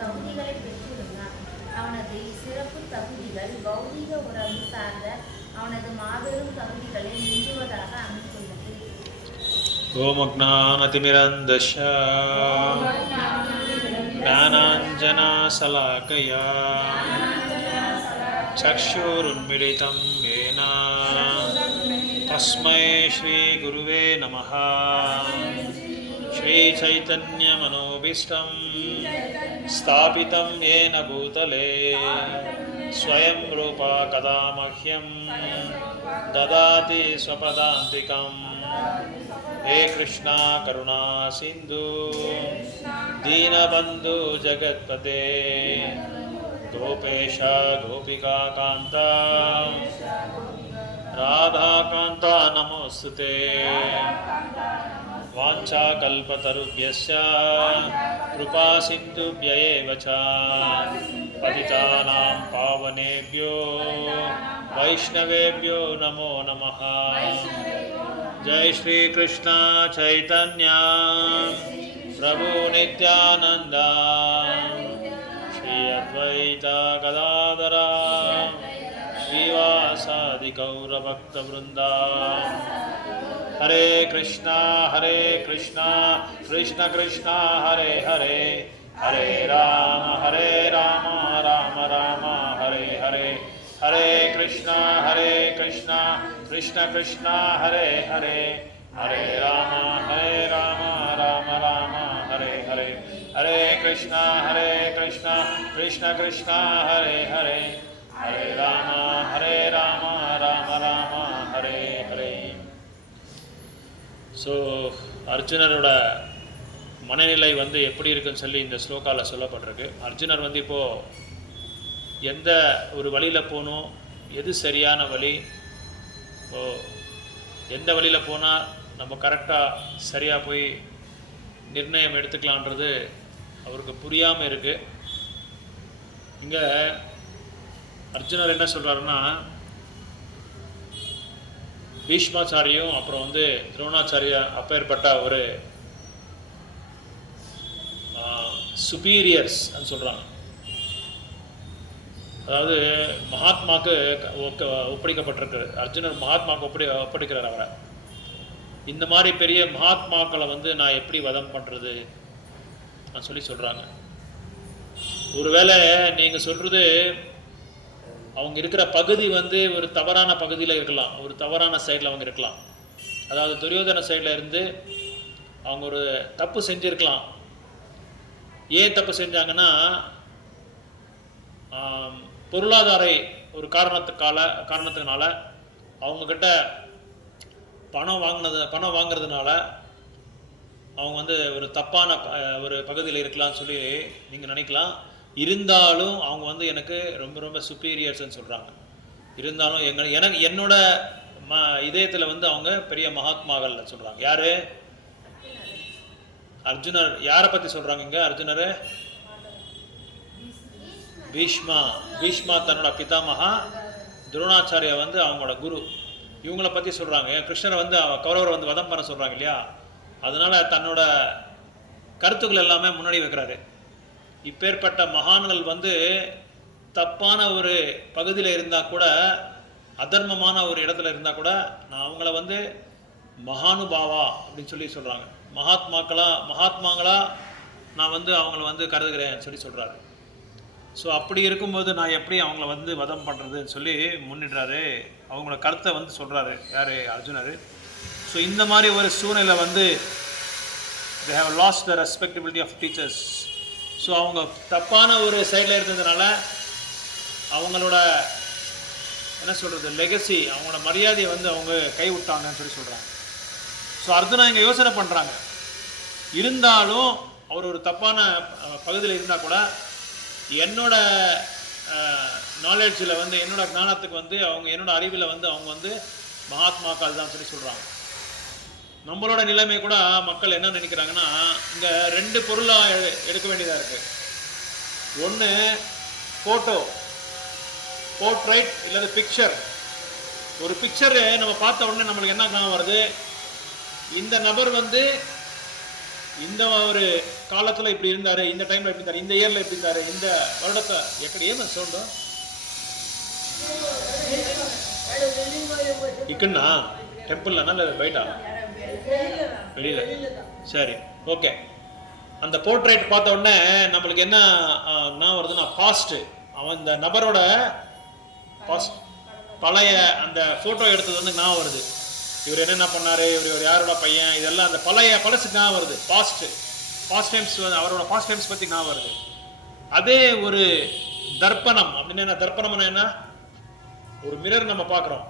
தகுதிகளை பெற்றிருந்தான். அவனது சிறப்பு தகுதிகள் பௌதிக உறவு சார்ந்த அவனது மாபெரும் தகுதிகளை மிஞ்சுவதாக அமைந்துள்ளது. ஓமக்ஞானதிமிரந்தஸ்ய ஞானாஞ்சனாசலாக்கயா சக்ஷுருன்மிலிதம் येन தஸ்மை ஸ்ரீ குருவே நமः. ஸ்ரீ சைதன்யமனோபீஷ்டம் ஸ்தாபிதம் येन பூதலே ஸ்வயம் ரூபா கதா மஹ்யம் ததாதி ஸ்வபதாந்திகம். हे कृष्णा करुणा सिंधु दीनबंधु जगत्पते गोपेश गोपिका कांता राधा कांता नमोस्तुते. वाञ्छाकल्पतरुभ्यश्च कृपा सिन्धुभ्य एव च पतितानां पावनेभ्यो वैष्णवेभ्यो नमो नमः. जय श्री कृष्ण चैतन्य प्रभु नित्यानंद श्री अद्वैत गदाधर श्रीवासादि गौर भक्त वृंदा. हरे कृष्णा कृष्ण कृष्ण हरे हरे हरे राम राम राम हरे हरे. हरे कृष्णा कृष्ण कृष्ण हरे हरे हरे राम राम राम हरे हरे. हरे कृष्णा कृष्ण कृष्ण हरे हरे हरे राम राम राम हरे हरे. ஸோ அர்ஜுனரோட மனநிலை வந்து எப்படி இருக்குன்னு சொல்லி இந்த ஸ்லோகாவில் சொல்லப்பட்டிருக்கு. அர்ஜுனர் வந்து இப்போது எந்த ஒரு வழியில் போகணும், எது சரியான வழி, எந்த வழியில் போனால் நம்ம கரெக்டாக சரியாக போய் நிர்ணயம் எடுத்துக்கலான்றது அவருக்கு புரியாமல் இருக்குது. இங்கே அர்ஜுனர் என்ன சொல்கிறாருன்னா, பீஷ்மாச்சாரியும் அப்புறம் வந்து துரோணாச்சாரியா அப்பேற்பட்ட ஒரு சுப்பீரியர்ஸ் சொல்கிறாங்க. அதாவது மகாத்மாவுக்கு ஒப்படைக்கப்பட்டிருக்கிறது. அர்ஜுனர் மகாத்மாவுக்கு ஒப்படைக்கிறார் அவரை. இந்த மாதிரி பெரிய மகாத்மாக்களை வந்து நான் எப்படி வதம் பண்ணுறது சொல்லி சொல்கிறாங்க. ஒருவேளை நீங்கள் சொல்கிறது அவங்க இருக்கிற பகுதி வந்து ஒரு தவறான பகுதியில் இருக்கலாம், ஒரு தவறான சைடில் அவங்க இருக்கலாம். அதாவது துரியோதன சைடில் இருந்து அவங்க ஒரு தப்பு செஞ்சுருக்கலாம். ஏன் தப்பு செஞ்சாங்கன்னா, பொருளாதார ஒரு காரணத்துனால அவங்கக்கிட்ட பணம் வாங்குறதுனால அவங்க வந்து ஒரு தப்பான ஒரு பகுதியில் இருக்கலாம்னு சொல்லி நீங்கள் நினைக்கலாம். இருந்தாலும் அவங்க வந்து எனக்கு ரொம்ப ரொம்ப சுப்பீரியர்ஸ்ன்னு சொல்கிறாங்க. இருந்தாலும் என்னோட இதயத்தில் வந்து அவங்க பெரிய மகாத்மாக்கள் சொல்கிறாங்க. யார்? அர்ஜுனர். யாரை பற்றி சொல்கிறாங்க இங்கே? அர்ஜுனர் பீஷ்மா தன்னோட பிதாமகா, துரோணாச்சாரியா வந்து அவங்களோட குரு. இவங்கள பற்றி சொல்கிறாங்க. கிருஷ்ணரை வந்து கௌரவரை வந்து வதம் பண்ண சொல்கிறாங்க இல்லையா? அதனால் தன்னோட கருத்துக்கள் எல்லாமே முன்னாடி வைக்கிறாரு. இப்பேற்பட்ட மகான்கள் வந்து தப்பான ஒரு பகுதியில் இருந்தால் கூட, அதர்மமான ஒரு இடத்துல இருந்தால் கூட, நான் அவங்கள வந்து மகானுபாவா அப்படின்னு சொல்லி சொல்கிறாங்க. மகாத்மாங்களா நான் வந்து அவங்கள வந்து கருதுகிறேன் சொல்லி சொல்கிறாரு. ஸோ அப்படி இருக்கும்போது நான் எப்படி அவங்கள வந்து வதம் பண்ணுறதுன்னு சொல்லி முன்னிடுறாரு. அவங்களோட கருத்தை வந்து சொல்கிறாரு. யார்? அர்ஜுனர். ஸோ இந்த மாதிரி ஒரு சூழ்நிலை வந்து they have lost the respectability of teachers. So அவங்க தப்பான ஒரு சைடில் இருந்ததுனால அவங்களோட என்ன சொல்கிறது லெகசி, அவங்களோட மரியாதையை வந்து அவங்க கைவிட்டாங்கன்னு சொல்லி சொல்கிறாங்க. ஸோ அர்ஜுனா இங்கே யோசனை பண்ணுறாங்க. இருந்தாலும் அவர் ஒரு தப்பான பகுதியில் இருந்தால் கூட என்னோட நாலேஜில் வந்து என்னோட ஞானத்துக்கு வந்து அவங்க என்னோட அறிவில் வந்து அவங்க வந்து மகாத்மாக்கள் தான் சொல்லி சொல்கிறாங்க. நம்மளோட நிலைமை கூட மக்கள் என்ன நினைக்கிறாங்கன்னா, இங்கே ரெண்டு பொருளாக எடுக்க வேண்டியதாக இருக்குது. ஒன்று போர்ட்ரைட் இல்லது பிக்சர். ஒரு பிக்சரு நம்ம பார்த்த உடனே நம்மளுக்கு என்ன ஞாபகம் வருது? இந்த நபர் வந்து இந்த ஒரு காலத்துல இப்படி இருந்தாரு, இந்த டைம்ல இப்படி இருந்தாரு, இந்த இயர்ல இப்படி இருந்தாரு, இந்த வருடத்தை எக்கடி ஏமா சொல்றோம் இக்குன்னா டெம்பிள்ல நல்ல பைட்டா வெளியில. சரி, ஓகே. அந்த போர்ட்ரேட் பார்த்த உடனே நம்மளுக்கு என்ன நான் வருதுன்னா, பாஸ்ட், அவன் இந்த நபரோட பாஸ்ட், பழைய அந்த போட்டோ எடுத்தது வந்து நான் வருது. இவர் என்னென்ன பண்ணாரு, இவர் யாரோட பையன், இதெல்லாம் அந்த பழசுக்கு நான் வருது. பாஸ்ட் டைம்ஸ், அவரோட பாஸ்ட் டைம்ஸ் பத்தி நான் வருது. அதே ஒரு தர்ப்பணம் அப்படின்னு என்ன, தர்ப்பணம்னா என்ன, ஒரு மிரர் நம்ம பார்க்குறோம்.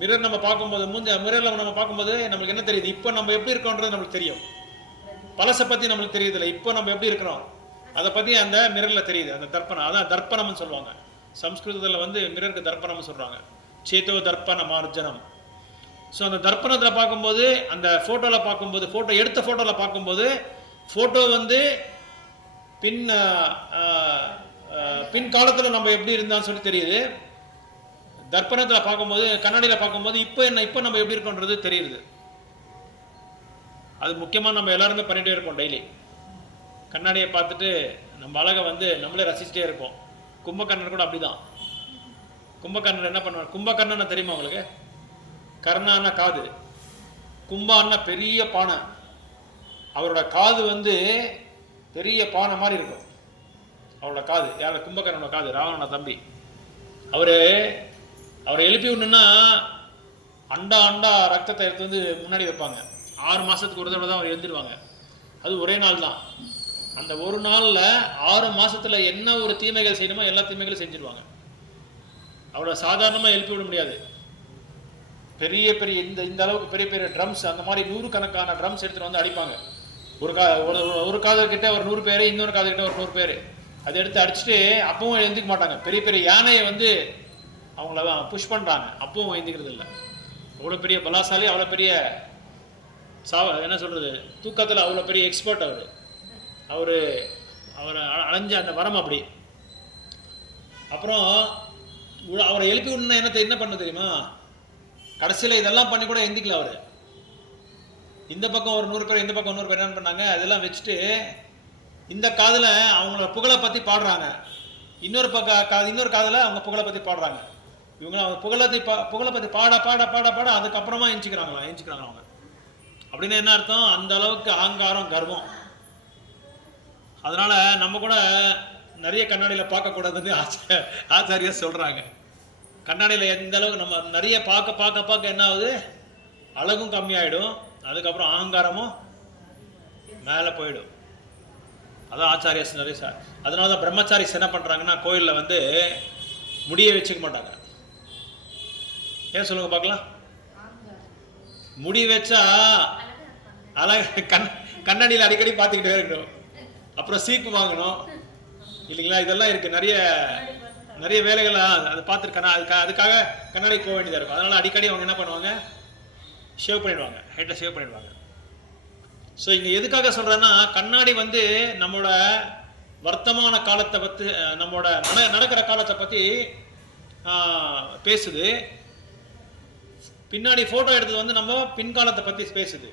மிரர் நம்ம பார்க்கும்போது மிரர்ல நம்ம பார்க்கும்போது நம்மளுக்கு என்ன தெரியுது, இப்போ நம்ம எப்படி இருக்கோன்றது நம்மளுக்கு தெரியும். பழசை பத்தி நம்மளுக்கு தெரியுது இல்லை, இப்போ நம்ம எப்படி இருக்கிறோம் அதை பத்தி அந்த மிரர்ல தெரியுது. அந்த தர்ப்பணம், அதான் தர்ப்பணம்னு சொல்லுவாங்க. சம்ஸ்கிருதத்தில் வந்து மிரருக்கு தர்ப்பணம்னு சொல்றாங்க. சேத்தோ தர்ப்பண மார்ஜனம். ஸோ அந்த தர்ப்பணத்தில் பார்க்கும்போது, அந்த ஃபோட்டோவில் பார்க்கும்போது, ஃபோட்டோ எடுத்த ஃபோட்டோவில் பார்க்கும்போது, ஃபோட்டோ வந்து பின் காலத்தில் நம்ம எப்படி இருந்தான்னு சொல்லி தெரியுது. தர்ப்பணத்தில் பார்க்கும்போது, கண்ணாடியில் பார்க்கும்போது இப்போ நம்ம எப்படி இருக்கோன்றது தெரியுது. அது முக்கியமாக நம்ம எல்லாருமே பண்ணிகிட்டே இருக்கோம். டெய்லி கண்ணாடியை பார்த்துட்டு நம்ம அழகை வந்து நம்மளே ரசிச்சுட்டே இருப்போம். கும்பகர்ணன் கூட அப்படிதான். கும்பகர்ணன் என்ன பண்ணுவார், கும்பகர்ணன் தெரியுமா உங்களுக்கு? கர்ணான்னா காது, கும்பான்னா பெரிய பானை. அவரோட காது வந்து பெரிய பானை மாதிரி இருக்கும் அவரோட காது. யாரோட? கும்பகர்ணனோட காது, ராவணோட தம்பி. அவரை எழுப்பி விடணுன்னா அண்டா ரத்தத்தை எடுத்து வந்து முன்னாடி வைப்பாங்க. 6 மாதத்துக்கு ஒரு தடவை தான் அவர் எழுந்துருவாங்க. அது ஒரே நாள் தான். அந்த ஒரு நாளில் 6 மாதத்தில் என்ன ஒரு தீமைகள் செய்யணுமோ எல்லா தீமைகளும் செஞ்சிருவாங்க. அவரை சாதாரணமாக எழுப்பி விட முடியாது. பெரிய இந்த அளவுக்கு பெரிய ட்ரம்ஸ், அந்த மாதிரி 100 கணக்கான ட்ரம்ஸ் எடுத்துகிட்டு வந்து அடிப்பாங்க. ஒரு காது கிட்ட ஒரு 100 பேர், இன்னொரு காது கிட்ட ஒரு 100 பேர். அதை எடுத்து அடிச்சுட்டு அப்பவும் எழுந்திக்க மாட்டாங்க. பெரிய யானையை வந்து அவங்கள புஷ் பண்ணுறாங்க, அப்பவும் எழுந்திக்கிறது இல்லை. அவ்வளோ பெரிய பலாசாலி, அவ்வளோ பெரிய என்ன சொல்கிறது, தூக்கத்தில் அவ்வளோ பெரிய எக்ஸ்பர்ட் அவரை அடைஞ்ச அந்த வரம் அப்படி. அப்புறம் அவரை எழுப்பி விடணும்னா என்ன பண்ண தெரியுமா, கடைசியில் இதெல்லாம் பண்ணி கூட எந்திக்கல அவர். இந்த பக்கம் ஒரு 100 பேர், இந்த பக்கம் 100 பேர் என்ன பண்ணாங்க, அதெல்லாம் வச்சுட்டு இந்த காதில் அவங்கள புகழை பற்றி பாடுறாங்க, இன்னொரு காதில் அவங்க புகழை பற்றி பாடுறாங்க. இவங்க அவங்க புகழை பற்றி பாட அதுக்கப்புறமா எஞ்சிக்கிறாங்க அவங்க. அப்படின்னு என்ன அர்த்தம், அந்த அளவுக்கு அகங்காரம், கர்வம். அதனால நம்ம கூட நிறைய கண்ணாடியில் பார்க்கக்கூடாதுன்னு ஆச்சாரியா சொல்றாங்க. கண்ணாடியில் எந்த அளவுக்கு நம்ம நிறைய பார்க்க என்ன ஆகுது, அழகும் கம்மியாயிடும், அதுக்கப்புறம் அகங்காரமும் மேலே போயிடும். அதான் ஆச்சாரியாஸ் நிறைய சார். அதனால தான் பிரம்மச்சாரிஸ் என்ன பண்ணுறாங்கன்னா, கோயிலில் வந்து முடிய வச்சுக்க மாட்டாங்க. ஏன் சொல்லுங்க பார்க்கலாம். முடி வச்சா அழகு கண்ணாடியில் அடிக்கடி பார்த்துக்கிட்டே இருக்கணும். அப்புறம் சீப்பு வாங்கணும் இல்லைங்களா, இதெல்லாம் இருக்குது. நிறைய வேலைகள் அதை பார்த்துருக்கேன். அதுக்காக கண்ணாடிக்கு போக வேண்டியதாக இருக்கும். அதனால் அடிக்கடி அவங்க என்ன பண்ணுவாங்க, ஷேவ் பண்ணிடுவாங்க, ஹெட்டில் ஷேவ் பண்ணிடுவாங்க. ஸோ இங்கே எதுக்காக சொல்கிறேன்னா, கண்ணாடி வந்து நம்மளோட வர்த்தமான காலத்தை பற்றி, நம்மளோட நடக்கிற காலத்தை பற்றி பேசுது. பின்னாடி ஃபோட்டோ எடுத்தது வந்து நம்ம பின்காலத்தை பற்றி பேசுது.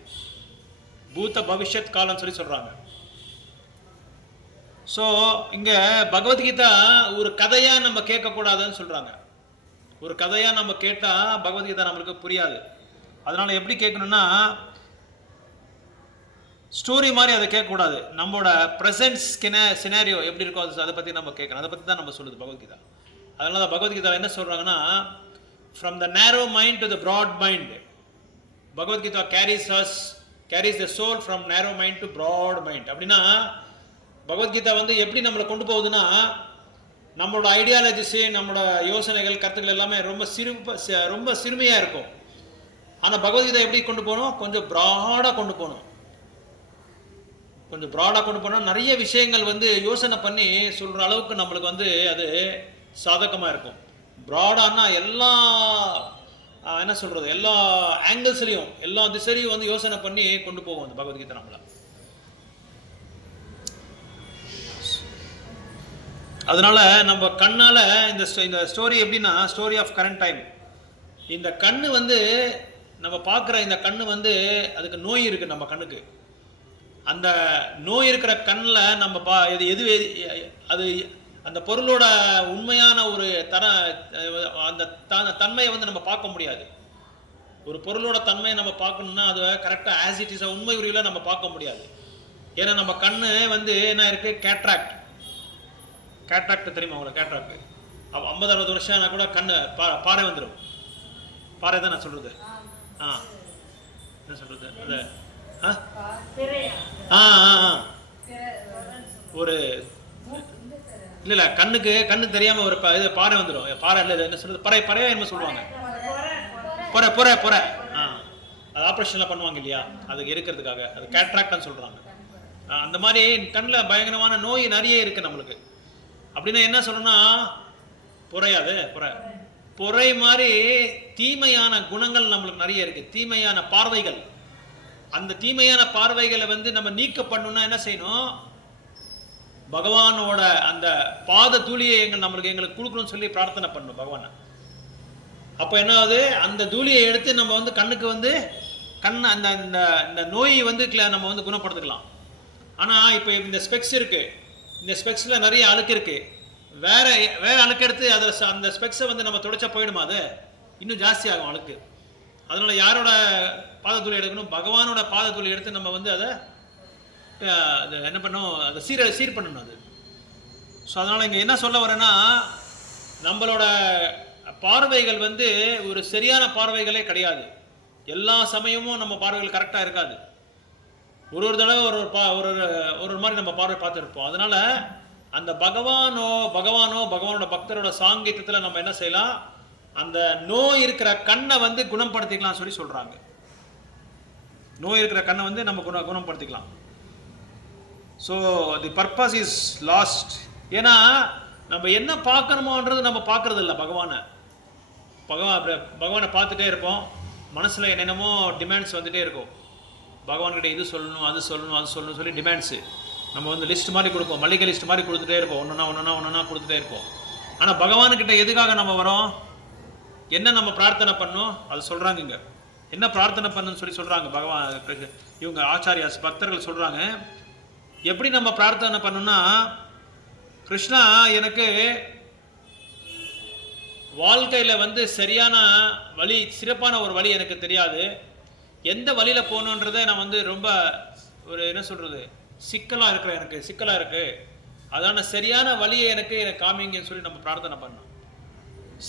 பூத்த பவிஷ்யத் காலம்னு சொல்லி சொல்கிறாங்க. ஸோ இங்கே பகவத்கீதா ஒரு கதையாக நம்ம கேட்கக்கூடாதுன்னு சொல்கிறாங்க. ஒரு கதையாக நம்ம கேட்டால் பகவத்கீதா நம்மளுக்கு புரியாது. அதனால் எப்படி கேட்கணும்னா, ஸ்டோரி மாதிரி அதை கேட்கக்கூடாது. நம்மளோட ப்ரெசன்ட் சினாரியோ எப்படி இருக்கோ அதை பற்றி நம்ம கேட்கணும். அதை பற்றி தான் நம்ம சொல்லுது பகவத்கீதா. அதனால தான் பகவத்கீதா என்ன சொல்கிறாங்கன்னா, from the narrow mind to the broad mind. Bhagavad-gita carries the soul from narrow mind to broad mind. அப்படின்னா பகவத்கீதா வந்து எப்படி நம்மளை கொண்டு போகுதுன்னா, நம்மளோட ஐடியாலஜிஸ், நம்மளோட யோசனைகள், கருத்துக்கள் எல்லாமே ரொம்ப சிறுமையாக இருக்கும். ஆனால் பகவத்கீதா எப்படி கொண்டு போகணும், கொஞ்சம் ப்ராடாக கொண்டு போகணும். கொஞ்சம் ப்ராடாக கொண்டு போனால் நிறைய விஷயங்கள் வந்து யோசனை பண்ணி சொல்கிற அளவுக்கு நம்மளுக்கு வந்து அது சாதகமாக இருக்கும். ப்ராடானா எல்லா என்ன சொல்கிறது, எல்லா ஆங்கிள்ஸ்லையும் எல்லா திசையும் வந்து யோசனை பண்ணி கொண்டு போவோம் அந்த பகவத்கீதை நம்மளை. அதனால நம்ம கண்ணால் இந்த ஸ்டோரி எப்படின்னா, ஸ்டோரி ஆஃப் கரண்ட் டைம். இந்த கண்ணு வந்து நம்ம பார்க்குற இந்த கண்ணு வந்து அதுக்கு நோய் இருக்குது நம்ம கண்ணுக்கு. அந்த நோய் இருக்கிற கண்ணில் நம்ம அது அந்த பொருளோட உண்மையான ஒரு அந்த தன்மையை வந்து நம்ம பார்க்க முடியாது. ஒரு பொருளோட தன்மையை நம்ம பார்க்கணும்னா அது கரெக்டாக ஆஸ் இட் இஸ் உண்மை உரியில் நம்ம பார்க்க முடியாது. ஏன்னா நம்ம கண்ணு வந்து என்ன இருக்கு, கேட்ராக்ட் தெரியுமா உங்களுக்கு? கேட்ராக்ட் 50-60 வருஷம் ஆனால் கூட கண்ணு பாறை வந்துடும். பாறை தான் நான் சொல்றது. என்ன சொல்றது அது? ஒரு இல்ல கண்ணு தெரியாம ஒரு இது பாறை வந்துடும். பாறை இல்லை, என்ன சொல்றது, பறையா என்ன சொல்லுவாங்க, பொறை. அது ஆப்ரேஷன்லாம் பண்ணுவாங்க இல்லையா, அதுக்கு இருக்கிறதுக்காக அது கேட்ராக்ட்னு சொல்றாங்க. அந்த மாதிரி கண்ணில் பயங்கரமான நோய் நிறைய இருக்கு நம்மளுக்கு. அப்படின்னா என்ன சொல்லணும்னா பொறை மாதிரி தீமையான குணங்கள் நம்மளுக்கு நிறைய இருக்கு, தீமையான பார்வைகள். அந்த தீமையான பார்வைகளை வந்து நம்ம நீக்க பண்ணணும்னா என்ன செய்யணும், பகவானோட அந்த பாத தூளியை எங்களுக்கு கொடுக்கணும்னு சொல்லி பிரார்த்தனை பண்ணணும் பகவானை. அப்போ என்ன ஆகுது, அந்த தூளியை எடுத்து நம்ம வந்து கண்ணுக்கு வந்து அந்த நோயை வந்து நம்ம வந்து குணப்படுத்திக்கலாம். ஆனால் இப்போ இந்த ஸ்பெக்ஸ் இருக்கு, இந்த ஸ்பெக்ஸில் நிறைய அழுக்கு இருக்கு. வேற அழுக்கு எடுத்து அதில் அந்த ஸ்பெக்ஸை வந்து நம்ம துடைச்சா போயிடுமா, அது இன்னும் ஜாஸ்தி ஆகும் அழுக்கு. அதனால யாரோட பாதத்தூளி எடுக்கணும், பகவானோட பாதத்தூளி எடுத்து நம்ம வந்து அதை என்ன பண்ணணும், அதை சீர் பண்ணணும் அது. ஸோ அதனால் இங்கே என்ன சொல்ல வரேன்னா, நம்மளோட பார்வைகள் வந்து ஒரு சரியான பார்வைகளே கிடையாது. எல்லா சமயமும் நம்ம பார்வைகள் கரெக்டாக இருக்காது. ஒரு தடவை ஒரு மாதிரி நம்ம பார்வை பார்த்துருப்போம். அதனால அந்த பகவானோட பக்தரோட சாங்கீத்தத்தில் நம்ம என்ன செய்யலாம், அந்த நோய் இருக்கிற கண்ணை வந்து குணப்படுத்திக்கலாம் சொல்லி சொல்றாங்க. நோய் இருக்கிற கண்ணை வந்து நம்ம குணப்படுத்திக்கலாம். So the purpose is lost. ஏன்னா நம்ம என்ன பார்க்கணுமோன்றது நம்ம பார்க்கறது இல்லை. பகவானை பார்த்துட்டே இருப்போம், மனசில் என்னென்னமோ டிமாண்ட்ஸ் வந்துட்டே இருக்கும். பகவான்கிட்ட இது சொல்லணும், அது சொல்லணும் சொல்லி டிமாண்ட்ஸு நம்ம வந்து லிஸ்ட் மாதிரி கொடுப்போம், மளிகை லிஸ்ட் மாதிரி கொடுத்துட்டே இருப்போம், ஒன்றா கொடுத்துட்டே இருப்போம். ஆனால் பகவானுக்கிட்ட எதுக்காக நம்ம வரோம், என்ன நம்ம பிரார்த்தனை பண்ணோம், அது சொல்கிறாங்க. இங்கே என்ன பிரார்த்தனை பண்ணுன்னு சொல்லி சொல்கிறாங்க பகவான். இவங்க ஆச்சாரியாஸ் பக்தர்கள் சொல்கிறாங்க, எப்படி நம்ம பிரார்த்தனை பண்ணணும்னா, கிருஷ்ணா எனக்கு வாழ்க்கையில் வந்து சரியான வழி, சிறப்பான ஒரு வழி எனக்கு தெரியாது, எந்த வழியில் போகணுன்றதை நான் வந்து ரொம்ப ஒரு என்ன சொல்கிறது சிக்கலாக இருக்குது, அதான சரியான வழியை எனக்கு காமிங்கன்னு சொல்லி நம்ம பிரார்த்தனை பண்ணோம்.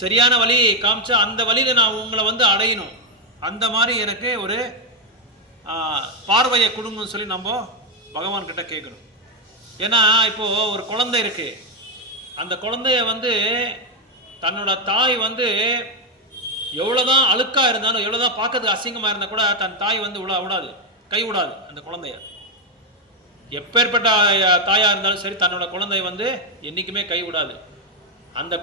சரியான வழியை காமிச்சா அந்த வழியில் நான் உங்களை வந்து அடையணும், அந்த மாதிரி எனக்கு ஒரு பார்வையை கொடுங்கன்னு சொல்லி நம்ம பகவான்கிட்ட கேட்கணும். ஏன்னா இப்போது ஒரு குழந்தை இருக்குது, அந்த குழந்தைய வந்து தன்னோட தாய் வந்து எவ்வளோதான் அழுக்காக இருந்தாலும், எவ்வளோதான் பார்க்கறதுக்கு அசிங்கமாக இருந்தால் கூட தன் தாய் வந்து கை விடாது அந்த குழந்தைய. எப்பேற்பட்ட தாயாக இருந்தாலும் சரி, தன்னோட குழந்தைய வந்து என்றைக்குமே கை விடாது. அந்த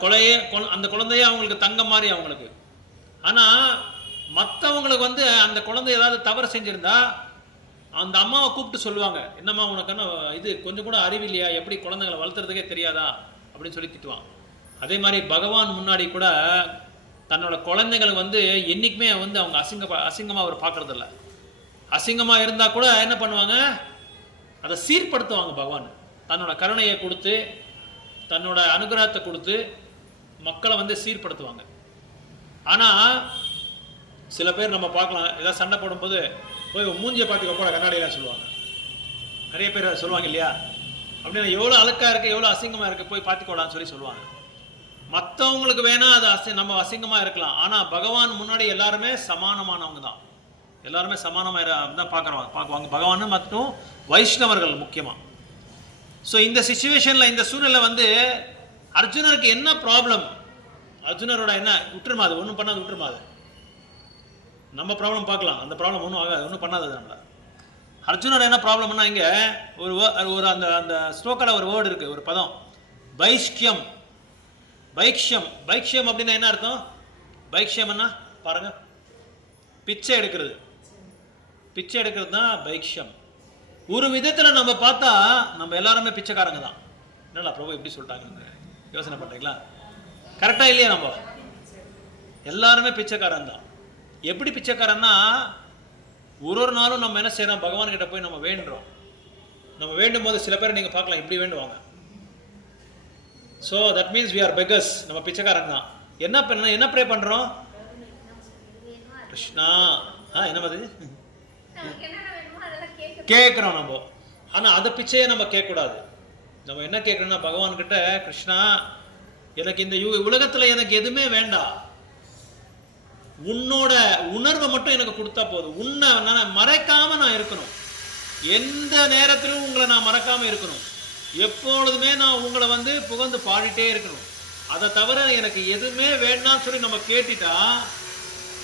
குழந்தைய அவங்களுக்கு தங்கம் மாதிரி அவங்களுக்கு. ஆனால் மற்றவங்களுக்கு வந்து அந்த குழந்தை ஏதாவது தவறு செஞ்சுருந்தா அந்த அம்மாவை கூப்பிட்டு சொல்லுவாங்க, என்னம்மா உனக்கு இது கொஞ்சம் கூட அறிவில்லையா, எப்படி குழந்தைங்களை வளர்த்துறதுக்கே தெரியாதா அப்படின்னு சொல்லி திட்டுவாங்க. அதே மாதிரி பகவான் முன்னாடி கூட தன்னோட குழந்தைங்களுக்கு வந்து என்றைக்குமே வந்து அவங்க அசிங்கமாக அவர் பார்க்குறதில்ல. அசிங்கமாக இருந்தால் கூட என்ன பண்ணுவாங்க, அதை சீர்படுத்துவாங்க. பகவான் தன்னோட கருணையை கொடுத்து, தன்னோட அனுகிரகத்தை கொடுத்து மக்களை வந்து சீர்படுத்துவாங்க. ஆனால் சில பேர் நம்ம பார்க்கலாம், ஏதாவது சண்டை போடும்போது போய் மூஞ்சியை பார்த்துக்க போட கண்ணாடியெல்லாம் சொல்லுவாங்க. நிறைய பேர் சொல்லுவாங்க இல்லையா, அப்படின்னா எவ்வளோ அழுக்காக இருக்குது, எவ்வளோ அசிங்கமாக இருக்குது, போய் பார்த்துக்கோடான்னு சொல்லி சொல்லுவாங்க. மற்றவங்களுக்கு வேணால் அது நம்ம அசிங்கமாக இருக்கலாம், ஆனால் பகவான் முன்னாடி எல்லாருமே சமானமானவங்க தான். எல்லாருமே சமானமாக தான் பார்க்குவாங்க பகவான் மற்றும் வைஷ்ணவர்கள் முக்கியமாக. ஸோ இந்த சிச்சுவேஷனில், இந்த சூழ்நிலை வந்து அர்ஜுனருக்கு என்ன ப்ராப்ளம், அர்ஜுனரோட என்ன விட்டுருமா, அது ஒன்றும் பண்ணாது, விட்டுருமா. அது நம்ம ப்ராப்ளம் பார்க்கலாம், அந்த ப்ராப்ளம் ஒன்றும் ஆகாது, ஒன்றும் பண்ணாது நம்மளை. அர்ஜுனர் என்ன ப்ராப்ளம்னா, இங்கே ஒரு அந்த ஸ்லோக்கால ஒரு வேர்டு இருக்குது, ஒரு பதம், பைஷ்யம். பைக்ஷியம் அப்படின்னா என்ன அர்த்தம்? பைக்ஷியம்னா பாருங்க, பிச்சை எடுக்கிறது தான் பைக்ஷியம். ஒரு விதத்தில் நம்ம பார்த்தா நம்ம எல்லாருமே பிச்சைக்காரங்க தான். என்னடா பிரபு எப்படி சொல்லிட்டாங்க, யோசனை பண்ணுறீங்களா? கரெக்டாக இல்லையா? நம்ம எல்லாருமே பிச்சைக்காரன் தான். எப்படி பிச்சைக்காரன்னா, ஒரு நாளும் நம்ம என்ன செய்கிறோம், பகவான்கிட்ட போய் நம்ம வேண்டுறோம், நம்ம வேண்டும் போது சில பேர் நீங்கள் பார்க்கலாம் இப்படி வேண்டுவாங்க. So that means we are beggars. நம்ம பிச்சைக்காரங்க தான். என்ன ப்ரே பண்ணுறோம்? கிருஷ்ணா என்னது கேட்குறோம் நம்ம. ஆனால் அதை பிச்சையை நம்ம கேட்கக்கூடாது. நம்ம என்ன கேட்குறோம்னா பகவான்கிட்ட, கிருஷ்ணா எனக்கு இந்த உலகத்தில் எனக்கு எதுவுமே வேண்டாம், உன்னோட உணர்வை மட்டும் எனக்கு கொடுத்தா போதும். உன்னை நான் மறைக்காம நான் இருக்கணும், எந்த நேரத்திலும் உங்களை நான் மறக்காம இருக்கணும், எப்பொழுதுமே நான் உங்களை வந்து புகழ்ந்து பாடிட்டே இருக்கணும். அதை தவிர எனக்கு எதுவுமே வேண்டாம்னு சொல்லி நம்ம கேட்டுட்டா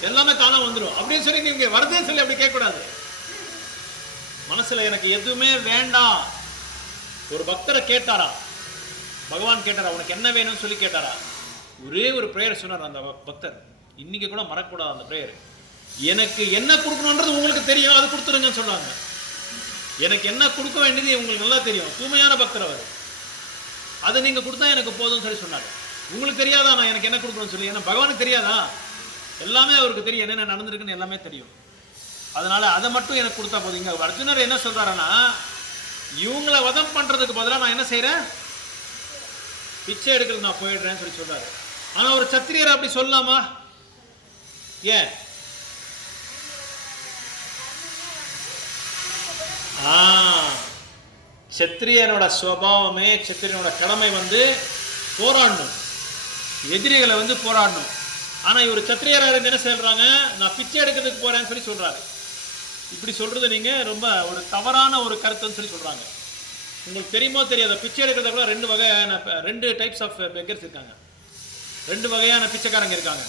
எல்லாமே தானா வந்துடும். அப்படின்னு சொல்லி நீங்க வருதுன்னு சொல்லி அப்படி கேட்கக்கூடாது. மனசுல எனக்கு எதுவுமே வேண்டாம். ஒரு பக்தரை கேட்டாரா, பகவான் கேட்டாரா உனக்கு என்ன வேணும்னு சொல்லி கேட்டாரா. ஒரே ஒரு பிரேயர் சொன்னார் அந்த பக்தர். இன்னைக்கு கூட மறக்கக்கூடாது அந்த பிரேயர். எனக்கு என்ன கொடுக்கணுன்றது உங்களுக்கு தெரியும், அது கொடுத்துருங்கன்னு சொன்னாங்க. எனக்கு என்ன கொடுக்க வேண்டியது உங்களுக்கு நல்லா தெரியும். தூய்மையான பக்தர் அவர். அதை நீங்க கொடுத்தா எனக்கு போதும்னு சொல்லி சொன்னாங்க. உங்களுக்கு தெரியாதா நான் எனக்கு என்ன கொடுக்கணும்னு சொல்லி? ஏன்னா பகவானுக்கு தெரியாதா? எல்லாமே அவருக்கு தெரியும், என்னென்ன நடந்திருக்குன்னு எல்லாமே தெரியும். அதனால அதை மட்டும் எனக்கு கொடுத்தா போதும். இங்க அர்ஜுனர் என்ன சொல்றாருன்னா, இவங்களை வதம் பண்றதுக்கு பதிலாக நான் என்ன செய்யறேன், பிச்சை எடுக்கிறது நான் போயிடுறேன்னு சொல்லி சொல்றாரு. ஆனா ஒரு சத்திரியர் அப்படி சொல்லலாமா? ஏன்? சத்திரியனோட சுபாவமே, சத்திரியனோட கடமை வந்து போராடணும், எதிரிகளை வந்து போராடணும். ஆனா இவர் சத்திரியராக என்ன சொல்றாங்க, நான் பிச்சை எடுக்கிறதுக்கு போறேன்னு சொல்லி சொல்றாரு. இப்படி சொல்றது நீங்க ரொம்ப ஒரு தவறான ஒரு கருத்துன்னு சொல்லி சொல்றாங்க. உங்களுக்கு தெரியுமோ தெரியாத, பிச்சை எடுக்கிறத கூட ரெண்டு டைப்ஸ் ஆஃப் பெக்கர்ஸ் இருக்காங்க. ரெண்டு வகையான பிச்சைக்காரங்க இருக்காங்க.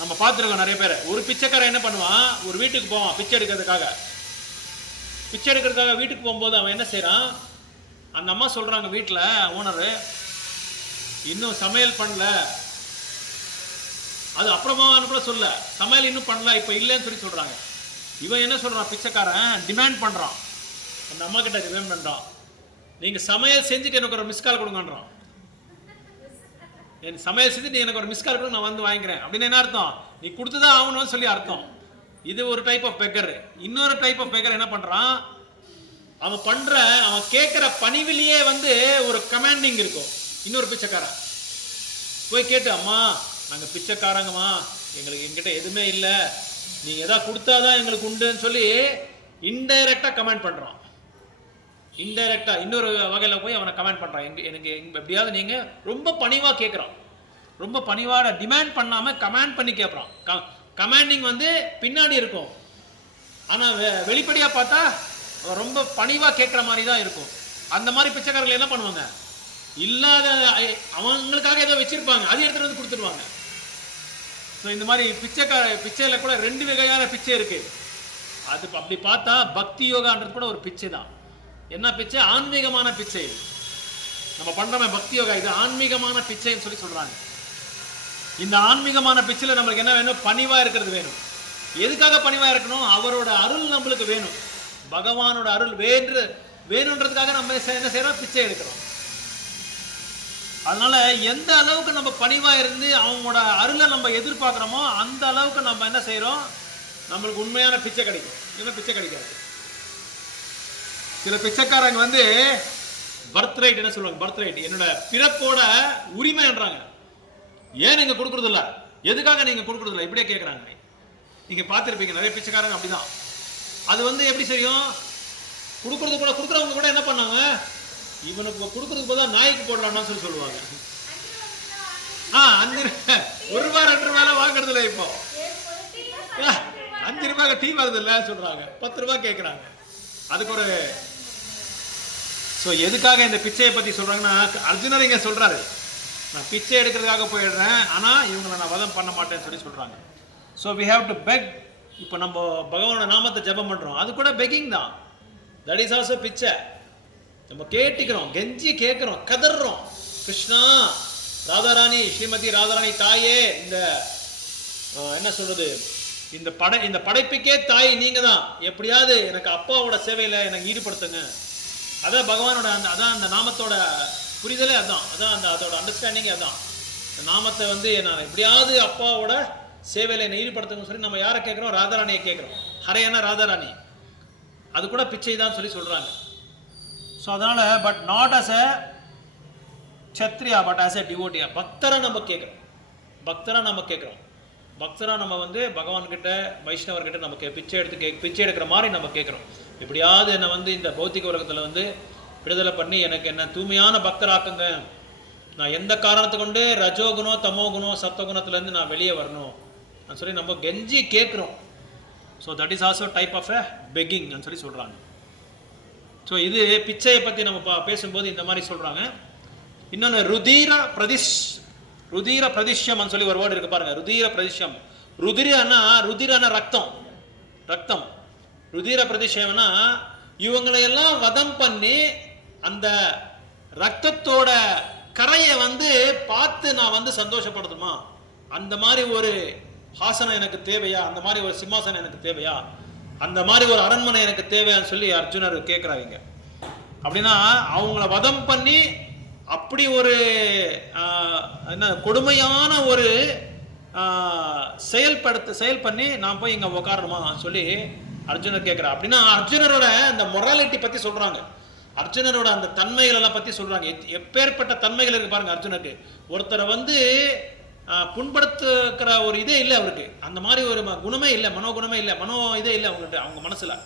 நம்ம பார்த்துருக்கோம் நிறைய பேர். ஒரு பிச்சைக்காரன் என்ன பண்ணுவான், ஒரு வீட்டுக்கு போவான் பிச்சை எடுக்கிறதுக்காக. பிச்சை எடுக்கிறதுக்காக வீட்டுக்கு போகும்போது அவன் என்ன செய்யறான், அந்த அம்மா சொல்றாங்க வீட்டில் ஓனரு இன்னும் சமையல் பண்ணல, அது அப்புறமா கூட சொல்ல, சமையல் இன்னும் பண்ணல, இப்போ இல்லைன்னு சொல்லி சொல்றாங்க. இவன் என்ன சொல்றான், பிச்சைக்காரன் டிமாண்ட் பண்றான், அந்த அம்மா கிட்ட டிமாண்ட் பண்றான், நீங்க சமையல் செஞ்சுட்டு எனக்கு ஒரு மிஸ் கால் கொடுங்கன்றான். என் சமையல் செஞ்சு நீ எனக்கு ஒரு மிஸ் கால் கொடுங்க, நான் வந்து வாங்கிக்கிறேன் அப்படின்னு என்ன அர்த்தம், நீ கொடுத்துதான் ஆகணும்னு சொல்லி அர்த்தம். இது ஒரு டைப் ஆஃப் பெக்கர். இன்னொரு டைப் ஆஃப் பெக்கர் என்ன பண்றான், அவன் கேட்கிற பணிவிலேயே வந்து ஒரு கமாண்டிங் இருக்கும். இன்னொரு பிச்சைக்காரன் போய் கேட்டு, அம்மா நாங்க பிச்சைக்காரங்கம்மா, எங்கிட்ட எதுவுமே இல்லை, நீங்க எதாவது கொடுத்தாதான் எங்களுக்கு உண்டுன்னு சொல்லி இன்டைரக்டா கமெண்ட் பண்றான். இன்டைரக்டா இன்னொரு வகையில போய் அவனை கமெண்ட் பண்றான். எனக்கு எப்படியாவது நீங்க ரொம்ப பணிவா கேட்கிறான், ரொம்ப பணிவாட டிமாண்ட் பண்ணாம கமெண்ட் பண்ணி கேட்கறான். கமாண்டிங் வந்து பின்னாடி இருக்கும், ஆனா வெளிப்படையா பார்த்தா ரொம்ப பணிவா கேட்கிற மாதிரி தான் இருக்கும். அந்த மாதிரி பிச்சைக்காரர்கள் என்ன பண்ணுவாங்க, இல்லாத அவங்களுக்காக ஏதோ வச்சிருப்பாங்க, அதை எடுத்துட்டு வந்து கொடுத்துருவாங்க. ஸோ இந்த மாதிரி பிச்சையில கூட ரெண்டு வகையான பிச்சை இருக்கு. அது அப்படி பார்த்தா பக்தி யோகான்றது கூட ஒரு பிச்சை தான். என்ன பிச்சை, ஆன்மீகமான பிச்சை. நம்ம பண்றோமே பக்தி யோகா, இது ஆன்மீகமான பிச்சைன்னு சொல்லி சொல்றாங்க. இந்த ஆன்மீகமான பிச்சையில நம்மளுக்கு என்ன வேணும், பணிவா இருக்கிறது வேணும். எதுக்காக பணிவா இருக்கணும், அவரோட அருள் நம்மளுக்கு வேணும், பகவானோட அருள் வேணுன்றதுக்காக நம்ம என்ன செய்யறோம், பிச்சை எடுக்கிறோம். அதனால எந்த அளவுக்கு நம்ம பணிவா இருந்து அவங்களோட அருளை நம்ம எதிர்பார்க்கிறோமோ அந்த அளவுக்கு நம்ம என்ன செய்யறோம், நம்மளுக்கு உண்மையான பிச்சை கிடைக்கும். இல்லை பிச்சை கிடைக்காது. சில பிச்சைக்காரங்க வந்து பர்த் ரைட் என்ன சொல்லுவாங்க, பர்த் ரைட் என்னோட பிறப்போட உரிமைன்றாங்க. ஏன் நீங்க கொடுக்கறது இல்ல, எதுக்காக நீங்க கொடுக்கறது இல்லை, இப்படியே கேட்கறாங்க. நீங்க பார்த்துருப்பீங்க நிறைய பிச்சைக்காரங்க அப்படிதான். அது வந்து எப்படி செய்யும், கொடுக்கறவங்க கூட என்ன பண்ணாங்க, இவனுக்கு கொடுக்கறதுக்கு போதா நாய்க்கு போடலாம்னு சொல்லி சொல்லுவாங்க. 5 ரூபாய் 2 ரூபாய் வாங்குறது இல்லை. இப்போ 5 ரூபாய்க்கு டீ வருது இல்ல சொல்றாங்க, 10 ரூபாய் கேட்கறாங்க. அதுக்கு ஒரு எதுக்காக இந்த பிச்சையை பத்தி சொல்றாங்கன்னா, அர்ஜுனர் இங்க சொல்றாரு, நான் பிச்சை எடுக்கிறதுக்காக போயிடுறேன், ஆனா இவங்களை நான் வதம் பண்ண மாட்டேன்னு சொல்லி சொல்றாங்க. ஸோ வி ஹேவ் டு பெக். இப்போ நம்ம பகவானோட நாமத்தை ஜபம் பண்றோம், அது கூட பெக்கிங் தான். தட் இஸ் ஆல்சோ பிச்சை. நம்ம கேட்டுக்கிறோம், கெஞ்சி கேட்கிறோம், கதறோம், கிருஷ்ணா ராதாராணி, ஸ்ரீமதி ராதாராணி தாயே, இந்த என்ன சொல்றது, இந்த படைப்புக்கே தாய் நீங்க தான், எப்படியாவது எனக்கு அப்பாவோட சேவையில எனக்கு ஈடுபடுத்துங்க. அதான் பகவானோட அதான் அந்த நாமத்தோட புரிதலே, அதான் அதோட அண்டர்ஸ்டாண்டிங்கே அதான். இந்த நாமத்தை வந்து நான் எப்படியாவது அப்பாவோட சேவையில என்னை ஈடுபடுத்துங்கன்னு சொல்லி நம்ம யாரை கேட்கிறோம், ராதாராணியை கேட்கிறோம். ஹரேனா ராதாராணி, அது கூட பிச்சை தான் சொல்லி சொல்றாங்க. ஸோ அதனால but not as a kshatriya but as a டிவோட்டியா. பக்தராக நம்ம கேட்குறோம், பக்தராக நம்ம வந்து பகவான்கிட்ட வைஷ்ணவர்கிட்ட நம்ம பிச்சை எடுக்கிற மாதிரி நம்ம கேட்குறோம். எப்படியாவது என்னை வந்து இந்த பௌத்திக உலகத்தில் வந்து விடுதலை பண்ணி எனக்கு என்ன தூய்மையான பக்தராக்குங்க, நான் எந்த காரணத்தை கொண்டு ரஜோகுணம் தமோகுணம் சத்தகுணத்துலேருந்து நான் வெளியே வரணும் சொல்லி நம்ம கெஞ்சி கேட்குறோம். So that is also type of a begging சொல்லி சொல்கிறாங்க. ஸோ இது பிச்சையை பற்றி நம்ம பேசும்போது இந்த மாதிரி சொல்கிறாங்க. இன்னொன்று ருதிர பிரதிஷ்யம் சொல்லி ஒரு வேர்டு இருக்கு பாருங்க. ருதிர பிரதிஷ்யம், ருதிரன்னா ரத்தம். ருதிர பிரதிஷ்யம்னா இவங்களை எல்லாம் வதம் பண்ணி அந்த ரத்தத்தோட கரையை வந்து பார்த்து நான் வந்து சந்தோஷப்படுத்துமா, அந்த மாதிரி ஒரு ஹாசனம் எனக்கு தேவையா, அந்த மாதிரி ஒரு சிம்மாசனம் எனக்கு தேவையா, அந்த மாதிரி ஒரு அரண்மனை எனக்கு தேவையான்னு சொல்லி அர்ஜுனர் கேட்குறாங்க. அப்படின்னா அவங்கள வதம் பண்ணி அப்படி ஒரு என்ன கொடுமையான ஒரு செயல் பண்ணி நான் போய் இங்கே உட்காரணுமா சொல்லி அர்ஜுனர் கேட்குறா. அப்படின்னா அர்ஜுனரோட அந்த மொராலிட்டி பற்றி சொல்கிறாங்க, அர்ஜுனரோட அந்த தன்மைகள் எல்லாம் பற்றி சொல்கிறாங்க. எப்பேற்பட்ட தன்மைகள் இருக்கு பாருங்க அர்ஜுனருக்கு. ஒருத்தரை வந்து புண்படுத்துக்கிற ஒரு இதே இல்லை அவருக்கு, அந்த மாதிரி ஒரு குணமே இல்லை, மனோகுணமே இல்லை, இதே இல்லை அவங்ககிட்ட. அவங்க மனசில்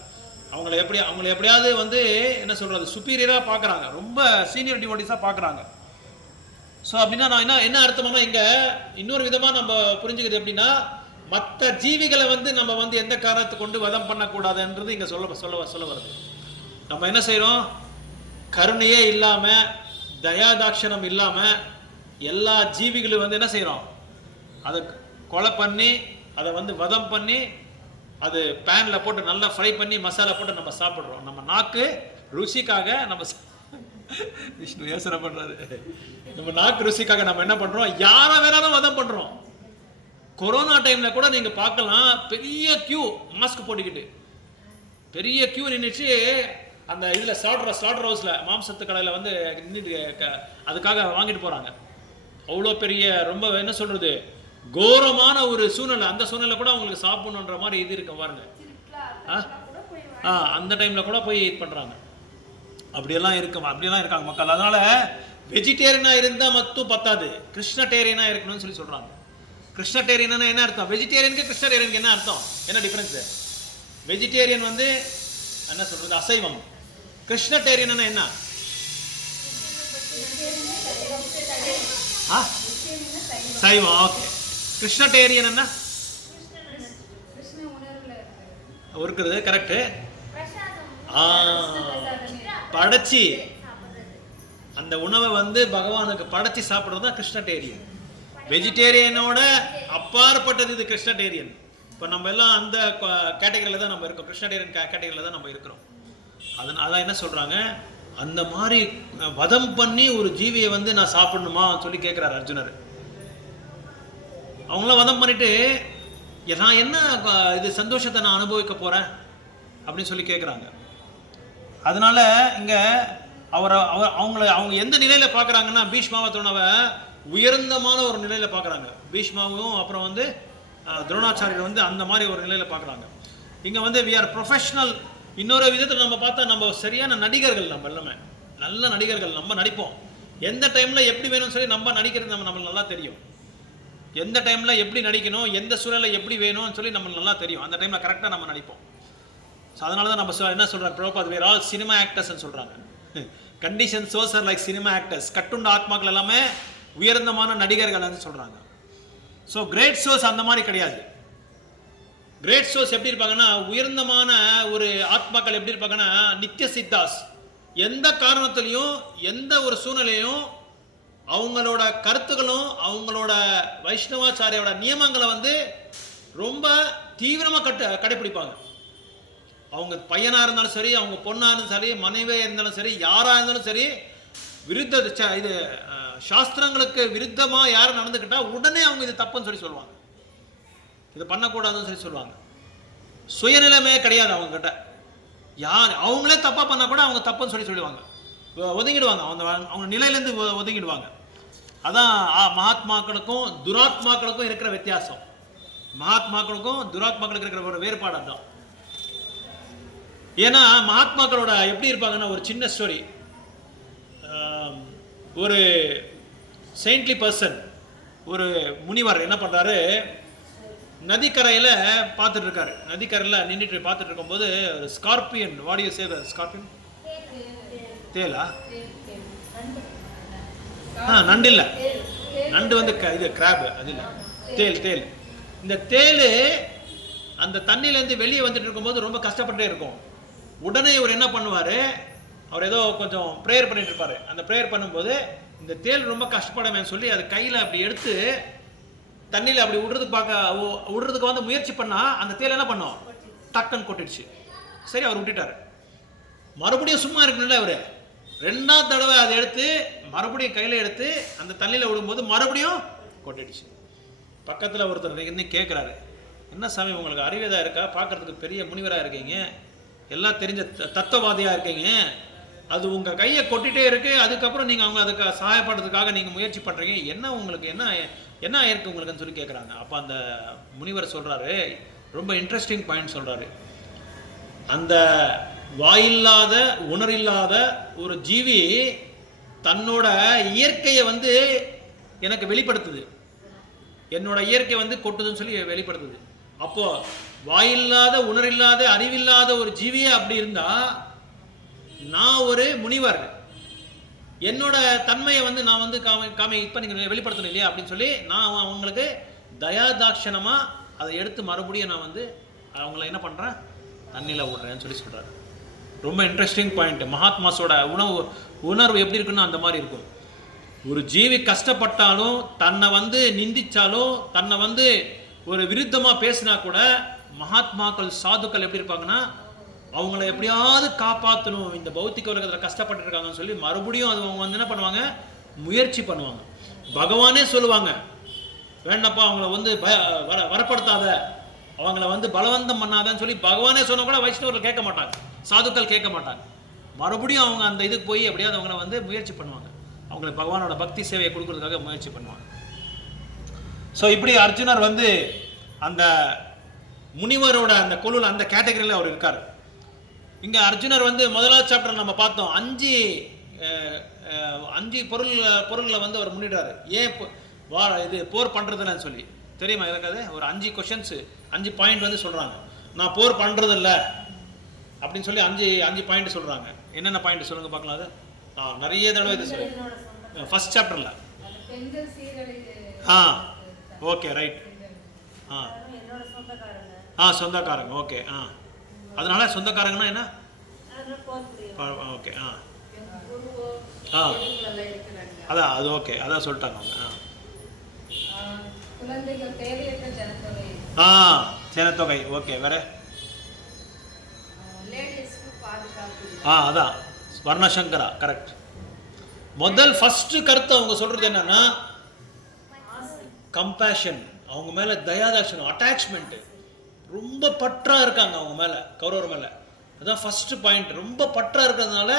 அவங்கள எப்படியாவது வந்து என்ன சொல்கிறது சுப்பீரியராக பார்க்குறாங்க, ரொம்ப சீனியர் டிவோட்டிஸாக பார்க்குறாங்க. ஸோ அப்படின்னா நான் என்ன அர்த்தமானா இங்கே இன்னொரு விதமாக நம்ம புரிஞ்சுக்கிறது எப்படின்னா, மற்ற ஜீவிகளை வந்து நம்ம வந்து எந்த காரணத்தை கொண்டு வதம் பண்ணக்கூடாதுன்றது இங்கே சொல்ல வருது. நம்ம என்ன செய்கிறோம், கருணையே இல்லாமல் தயாதாட்சணம் இல்லாமல் எல்லா ஜீவிகளும் வந்து என்ன செய்கிறோம், அதை கொலை பண்ணி அதை வந்து வதம் பண்ணி அது பேனில் போட்டு நல்லா ஃப்ரை பண்ணி மசாலா போட்டு நம்ம சாப்பிட்றோம். நம்ம நாக்கு ருசிக்காக நம்ம விஷ்ணு யோசனை பண்ணுறது, நம்ம நாக்கு ருசிக்காக நம்ம என்ன பண்ணுறோம், யாரை வேணாலும் வதம் பண்ணுறோம். கொரோனா டைமில் கூட நீங்கள் பார்க்கலாம், பெரிய கியூ மாஸ்க் போட்டுக்கிட்டு பெரிய கியூ நின்றுச்சு அந்த இதில் ஸ்லாட்டர் ஹவுஸில் மாம்சத்து கடையில் வந்து நின்றுட்டு அதுக்காக வாங்கிட்டு போகிறாங்க. அவ்வளோ பெரிய ரொம்ப என்ன சொல்கிறது கோரமான ஒரு சூழ்நிலை. அந்த சூழ்நிலை கூட அவங்களுக்கு சாப்பிடணுன்ற மாதிரி இது இருக்க பாருங்க. அந்த டைமில் கூட போய் இது பண்ணுறாங்க. அப்படியெல்லாம் இருக்காங்க மக்கள். அதனால் வெஜிடேரியனாக இருந்தால் மட்டும் பத்தாது, கிருஷ்ணடேரியனாக இருக்கணும்னு சொல்கிறாங்க. கிருஷ்ணடேரியன்னா என்ன அர்த்தம், வெஜிடேரியனுக்கு கிருஷ்ணடேரியனுக்கு என்ன அர்த்தம், என்ன டிஃப்ரென்ஸு? வெஜிடேரியன் வந்து என்ன சொல்கிறது அசைவம், கிருஷ்ணடேரியன்னா என்ன? சைவம். ஓகே. கிருஷ்ணடேரியன் என்ன இருக்கிறது? கரெக்டு. படைச்சி அந்த உணவை வந்து பகவானுக்கு படைச்சி சாப்பிட்றது தான் கிருஷ்ணடேரியன். வெஜிடேரியனோட அப்பாற்பட்டது இது கிருஷ்ணடேரியன். இப்போ நம்ம எல்லாம் அந்த கேட்டகரியில் தான் நம்ம இருக்கோம், கிருஷ்ணடேரியன் கேட்டகரியில் தான் நம்ம இருக்கிறோம். அதான் என்ன சொல்கிறாங்க, அந்த மாதிரி வதம் பண்ணி ஒரு ஜீவியை வந்து நான் சாப்பிடணுமா சொல்லி கேட்குறாரு அர்ஜுனர். அவங்களாம் வதம் பண்ணிட்டு நான் என்ன இது சந்தோஷத்தை நான் அனுபவிக்க போகிறேன் அப்படின்னு சொல்லி கேட்குறாங்க. அதனால இங்கே அவங்க எந்த நிலையில் பார்க்குறாங்கன்னா, பீஷ்மாவை துரோணாவை உயர்ந்தமான ஒரு நிலையில் பார்க்குறாங்க. பீஷ்மாவும் அப்புறம் வந்து துரோணாச்சாரியர் வந்து அந்த மாதிரி ஒரு நிலையில் பார்க்குறாங்க. இங்கே வந்து வி ஆர் ப்ரொஃபஷ்னல். இன்னொரு விதத்தில் நம்ம பார்த்தா நம்ம சரியான நடிகர்கள், நம்ம எல்லாமே நல்ல நடிகர்கள். நம்ம நடிப்போம் எந்த டைமில் எப்படி வேணும்னு சொல்லி நம்ம நடிக்கிறது நம்மளுக்கு நல்லா தெரியும். எந்த டைமில் எப்படி நடிக்கணும், எந்த சூழலை எப்படி வேணும்னு சொல்லி நம்மளுக்கு நல்லா தெரியும். அந்த டைமில் கரெக்டாக நம்ம நடிப்போம். ஸோ அதனால தான் நம்ம என்ன சொல்கிறாங்க, பிரபுபாத் வேர் ஆல் சினிமா ஆக்டர்ஸ்ன்னு சொல்கிறாங்க. கண்டிஷன் சோஸ் ஆர் லைக் சினிமா ஆக்டர்ஸ். கட்டுண்ட ஆத்மாக்கள் எல்லாமே உயர்ந்தமான நடிகர்கள்னு சொல்கிறாங்க. ஸோ கிரேட் ஷோஸ் அந்த மாதிரி கிடையாது. கிரேட் ஷோஸ் எப்படி இருப்பாங்கன்னா, உயர்ந்தமான ஒரு ஆத்மாக்கள் எப்படி இருப்பாங்கன்னா, நித்திய சித்தாஸ். எந்த காரணத்திலையும் எந்த ஒரு சூழ்நிலையும் அவங்களோட கருத்துக்களும் அவங்களோட வைஷ்ணவாச்சாரியோட நியமங்களை வந்து ரொம்ப தீவிரமாக கடைப்பிடிப்பாங்க. அவங்க பையனாக இருந்தாலும் சரி, அவங்க பொண்ணாக இருந்தாலும் சரி, மனைவியாக இருந்தாலும் சரி, யாராக இருந்தாலும் சரி, இது சாஸ்திரங்களுக்கு விருத்தமாக யாரும் நடந்துக்கிட்டால் உடனே அவங்க இது தப்புன்னு சொல்லி சொல்லுவாங்க, இது பண்ணக்கூடாதுன்னு சொல்லி சொல்லுவாங்க. சுயநிலைமே கிடையாது அவங்கக்கிட்ட. யார் அவங்களே தப்பாக பண்ணால் கூட அவங்க தப்புன்னு சொல்லிடுவாங்க, ஒதுங்கிடுவாங்க, அவங்க நிலையிலேருந்து ஒதுங்கிடுவாங்க. அதான் மகாத்மாக்களுக்கும் துராத்மாக்களுக்கும் இருக்கிற வித்தியாசம். மகாத்மாக்களுக்கும் துராத்மாக்களுக்கு இருக்கிற ஒரு வேறுபாடு தான். ஏன்னா மகாத்மாக்களோட எப்படி இருப்பாங்கன்னா, ஒரு சின்ன ஸ்டோரி, ஒரு செயின்ட்லி பர்சன், ஒரு முனிவர் என்ன பண்ணுறாரு, நதிக்கரையில் பார்த்துட்டு இருக்காரு. நதிக்கரையில் நின்றுட்டு பார்த்துட்டு இருக்கும்போது ஒரு ஸ்கார்பியன், வாடிய சேவ ஸ்கார்பியன், தேலா, நண்டு இல்லை, நண்டு வந்து இது கிராப், அது இல்லை, தேல். இந்த தேல் அந்த தண்ணியிலேருந்து வெளியே வந்துட்டு இருக்கும்போது ரொம்ப கஷ்டப்பட்டே இருக்கும். உடனே இவர் என்ன பண்ணுவார், அவர் ஏதோ கொஞ்சம் ப்ரேயர் பண்ணிட்டு இருப்பார். அந்த ப்ரேயர் பண்ணும்போது இந்த தேல் ரொம்ப கஷ்டப்படமேன்னு சொல்லி அது கையில் அப்படி எடுத்து தண்ணியில் அப்படி விடுறதுக்கு வந்து முயற்சி பண்ணால் அந்த தேல் என்ன பண்ணோம், டக்குன்னு கொட்டிடுச்சு. சரி, அவர் விட்டுட்டார். மறுபடியும் சும்மா இருக்கணும்ல அவர், ரெண்டாவது தடவை அதை எடுத்து மறுபடியும் கையில் எடுத்து அந்த தண்ணியில் விடும்போது மறுபடியும் கொட்டிடுச்சு. பக்கத்தில் ஒருத்தர் இன்னும் கேட்குறாரு, என்ன சாமி உங்களுக்கு அறிவேதாக இருக்கா, பார்க்குறதுக்கு பெரிய முனிவராக இருக்கீங்க, எல்லாம் தெரிஞ்ச தத்துவவாதியாக இருக்கீங்க, அது உங்கள் கையை கொட்டிகிட்டே இருக்குது, அதுக்கப்புறம் நீங்கள் அவங்க அதுக்கு சகாயப்படுறதுக்காக நீங்கள் முயற்சி பண்ணுறீங்க, என்ன உங்களுக்கு என்ன ஆயிருக்கு உங்களுக்குன்னு சொல்லி கேட்குறாங்க. அப்போ அந்த முனிவர் சொல்கிறாரு, ரொம்ப இன்ட்ரெஸ்டிங் பாயிண்ட் சொல்கிறாரு. அந்த வாயில்லாத உணரில்லாத ஒரு ஜீவி தன்னோட இயற்கையை வந்து எனக்கு வெளிப்படுத்துது, என்னோட இயற்கை வந்து கொட்டுதுன்னு சொல்லி வெளிப்படுத்துது. அப்போ வாயில்லாத உணரில்லாத அறிவில்லாத ஒரு ஜீவியே அப்படி இருந்தா, நான் ஒரு முனிவர், என்னோட தன்மையை வந்து நான் வந்து இப்போ நீங்கள் வெளிப்படுத்தணும் இல்லையா அப்படின்னு சொல்லி நான் அவங்களுக்கு தயாதாட்சணமா அதை எடுத்து மறுபடியும் நான் வந்து அவங்கள என்ன பண்ணுறேன், தண்ணியில் விடுறேன்னு சொல்லி சொல்கிறாரு. ரொம்ப இன்ட்ரெஸ்டிங் பாயிண்ட். மகாத்மாஸோட உணர்வு எப்படி இருக்குன்னு அந்த மாதிரி இருக்கும். ஒரு ஜீவி கஷ்டப்பட்டாலும், தன்னை வந்து நிந்திச்சாலும், தன்னை வந்து ஒரு விருத்தமாக பேசினா கூட மகாத்மாக்கள் சாதுக்கள் எப்படி இருப்பாங்கன்னா, அவங்கள எப்படியாவது காப்பாற்றணும், இந்த பௌத்திக உலகத்தில் கஷ்டப்பட்டு இருக்காங்கன்னு சொல்லி மறுபடியும் அது அவங்க வந்து என்ன பண்ணுவாங்க, முயற்சி பண்ணுவாங்க. பகவானே சொல்லுவாங்க, வேண்டப்பா அவங்கள வந்து வரப்படுத்தாத, அவங்கள வந்து பலவந்தம் பண்ணாதன்னு சொல்லி பகவானே சொன்ன கூட வைஷ்ணவர்கள் கேட்க மாட்டாங்க, சாதுக்கள் கேட்க மாட்டாங்க. மறுபடியும் அவங்க அந்த இதுக்கு போய் எப்படியாவது அவங்கள வந்து முயற்சி பண்ணுவாங்க, அவங்களுக்கு பகவானோட பக்தி சேவையை கொடுக்கறதுக்காக முயற்சி பண்ணுவாங்க. ஸோ இப்படி அர்ஜுனர் வந்து அந்த முனிவரோட அந்த குழுவில் அந்த கேட்டகரியில் அவர் இருக்கார். இங்கே அர்ஜுனர் வந்து முதலாவது சாப்டர் நம்ம பார்த்தோம், அஞ்சு பொருள்களை வந்து அவர் முன்னிடுறாரு. ஏன் இது போர் பண்ணுறதில்லன்னு சொல்லி தெரியுமா இருக்காது. ஒரு 5 கொஷின்ஸு 5 பாயிண்ட் வந்து சொல்கிறாங்க, நான் போர் பண்ணுறது இல்லை அப்படின்னு சொல்லி 5 பாயிண்ட் சொல்கிறாங்க. என்னென்ன பாயிண்ட் சொல்லுங்கள் பார்க்கலாம். அது நிறைய தடவை இது சொல்லுங்கள் ஃபர்ஸ்ட் சாப்டரில். Okay right. சொந்தக்காரங்க. ஓகே. அதனால சொந்தக்காரங்கன்னா என்ன, ஓகே. அதான் அது ஓகே, அதான் சொல்லிட்டாங்க அவங்க. ஜனத்தொகை. ஓகே, வேற அதான் வர்ணசங்கரா. கரெக்ட். முதல் ஃபர்ஸ்ட் கருத்து அவங்க சொல்றது என்னன்னா, கம்பேஷன், அவங்க மேல தயாதாட்சணம், அட்டாச்மெண்ட், ரொம்ப பற்றா இருக்காங்க அவங்க மேல, கௌரவர் மேல. அதான் ஃபர்ஸ்ட் பாயிண்ட். ரொம்ப பற்றா இருக்கிறதுனால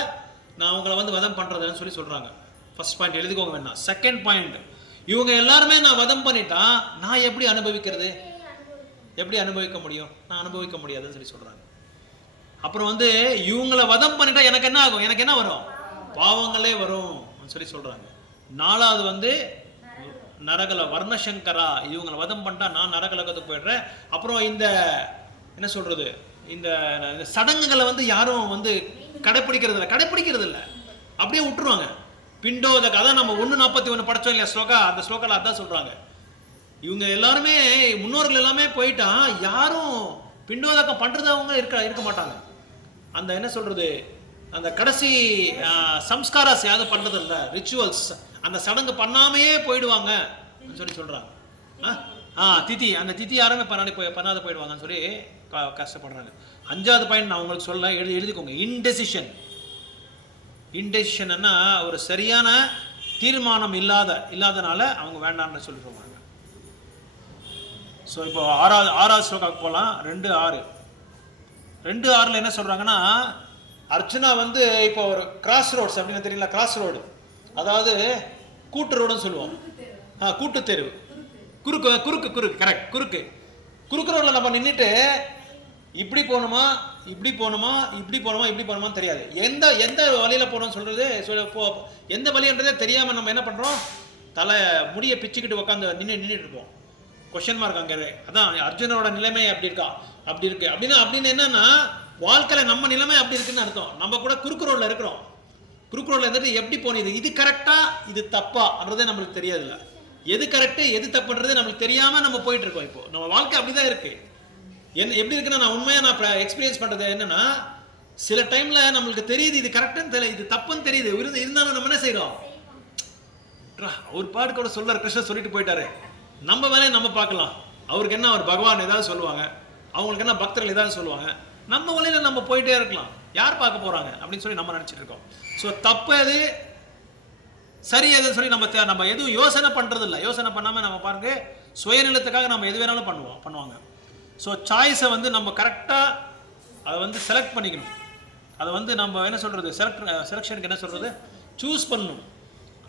நான் அவங்கள வந்து வதம் பண்றதுன்னு சொல்லி சொல்றாங்க. ஃபர்ஸ்ட் பாயிண்ட் எழுதிக்கோங்க வேணா. செகண்ட் பாயிண்ட், இவங்க எல்லாருமே நான் வதம் பண்ணிட்டா நான் எப்படி அனுபவிக்கிறது, எப்படி அனுபவிக்க முடியும், நான் அனுபவிக்க முடியாதுன்னு சொல்லி சொல்றாங்க. அப்புறம் வந்து இவங்களை வதம் பண்ணிட்டா எனக்கு என்ன ஆகும், எனக்கு என்ன வரும், பாவங்களே வரும் சொல்லி சொல்றாங்க. நாலாவது வந்து நரகல வர்ணசங்கரா, இவங்களை வதம் பண்ணிட்டா நான் நரகலகத்துக்கு போயிடுறேன். அப்புறம் இந்த என்ன சொல்றது, இந்த சடங்குகளை வந்து யாரும் வந்து கடைப்பிடிக்கிறது இல்லை, அப்படியே விட்டுருவாங்க. பிண்டோதக, அதான் நம்ம 1:41 படிச்சோம் இல்லையா ஸ்லோகா, அந்த ஸ்லோகால அதான் சொல்றாங்க. இவங்க எல்லாருமே முன்னோர்கள் எல்லாமே போயிட்டா யாரும் பிண்டோதகம் பண்றது அவங்க இருக்க மாட்டாங்க. அந்த என்ன சொல்றது, அந்த கடைசி சம்ஸ்காராஸ் யாரும் பண்றது இல்லை, ரிச்சுவல்ஸ், அந்த சடங்கு பண்ணாமையே போயிடுவாங்க சொல்லி சொல்றாங்க. திதி, அந்த திதி யாருமே பண்ணாத போயிடுவாங்கன்னு சொல்லி கஷ்டப்படுறாங்க. 5வது பாயிண்ட் நான் உங்களுக்கு சொல்ல, எழுதிக்கோங்க. இன்டெசிஷன்னா ஒரு சரியான தீர்மானம் இல்லாதனால அவங்க வேண்டாம்னு சொல்லி சொல்றாங்க. ஸோ இப்போ 6வது ஸ்லோகாக்கு போகலாம். 2:6 என்ன சொல்றாங்கன்னா, அர்ஜுனா வந்து இப்போ ஒரு கிராஸ் ரோட்ஸ் அப்படின்னு தெரியல, கிராஸ் ரோடு அதாவது கூட்டு ரோடுன்னு சொல்லுவோம், கூட்டு தெருவு, குறுக்கு கரெக்ட், குறுக்கு ரோடில் நம்ம நின்றுட்டு இப்படி போகணுமா இப்படி போகணுமான்னு தெரியாது. எந்த எந்த வழியில் போகணும்னு சொல்கிறது எந்த வழின்றதே தெரியாமல் நம்ம என்ன பண்ணுறோம், முடியை பிச்சுக்கிட்டு உட்காந்து நின்றுட்டு இருப்போம். கொஸ்டின் மார்க் அங்கே. அதான் அர்ஜுனோட நிலைமை அப்படி இருக்கு அப்படின்னு என்னன்னா, வாழ்க்கையில் நம்ம நிலைமை அப்படி இருக்குன்னு அர்த்தம். நம்ம கூட குறுக்கு ரோடில் இருக்கிறோம். குறுக்கு ரோடில் இருந்துட்டு எப்படி போனது, இது கரெக்டா இது தப்பான்றதே நம்மளுக்கு தெரியாதுல்ல. எது கரெக்டு எது தப்புன்றது நம்மளுக்கு தெரியாமல் நம்ம போயிட்டு இருக்கோம். இப்போ நம்ம வாழ்க்கை அப்படிதான் இருக்கு. எப்படி இருக்குன்னா, நான் உண்மையாக எக்ஸ்பீரியன்ஸ் பண்ணுறது என்னன்னா, சில டைம்ல நம்மளுக்கு தெரியுது இது கரெக்டுன்னு தெரியல, இது தப்புன்னு தெரியுது, இருந்தாலும் நம்ம என்ன செய்யறோம், ஒரு பாட்டு கூட சொல்றாரு, கிருஷ்ணர் சொல்லிட்டு போயிட்டாரு, நம்ம வேலையை நம்ம பார்க்கலாம். அவருக்கு என்ன, அவர் பகவான் ஏதாவது சொல்லுவாங்க, அவங்களுக்கு என்ன பக்தர்கள் ஏதாவது சொல்லுவாங்க, நம்ம வழியில நம்ம போயிட்டே இருக்கலாம், யார் பார்க்க போறாங்க அப்படின்னு சொல்லி நம்ம நினைச்சிட்டு இருக்கோம். ஸோ தப்பு எது சரி எதுன்னு சொல்லி நம்ம எதுவும் யோசனை பண்றது இல்லை. யோசனை பண்ணாம நம்ம பாருங்க, சுயநலத்துக்காக நம்ம எது வேணாலும் பண்ணுவாங்க. ஸோ சாய்ஸை நம்ம கரெக்டாக அதை செலக்ட் பண்ணிக்கணும். அதை நம்ம என்ன சொல்றது, செலெக்ஷனுக்கு என்ன சொல்றது, சூஸ் பண்ணணும்,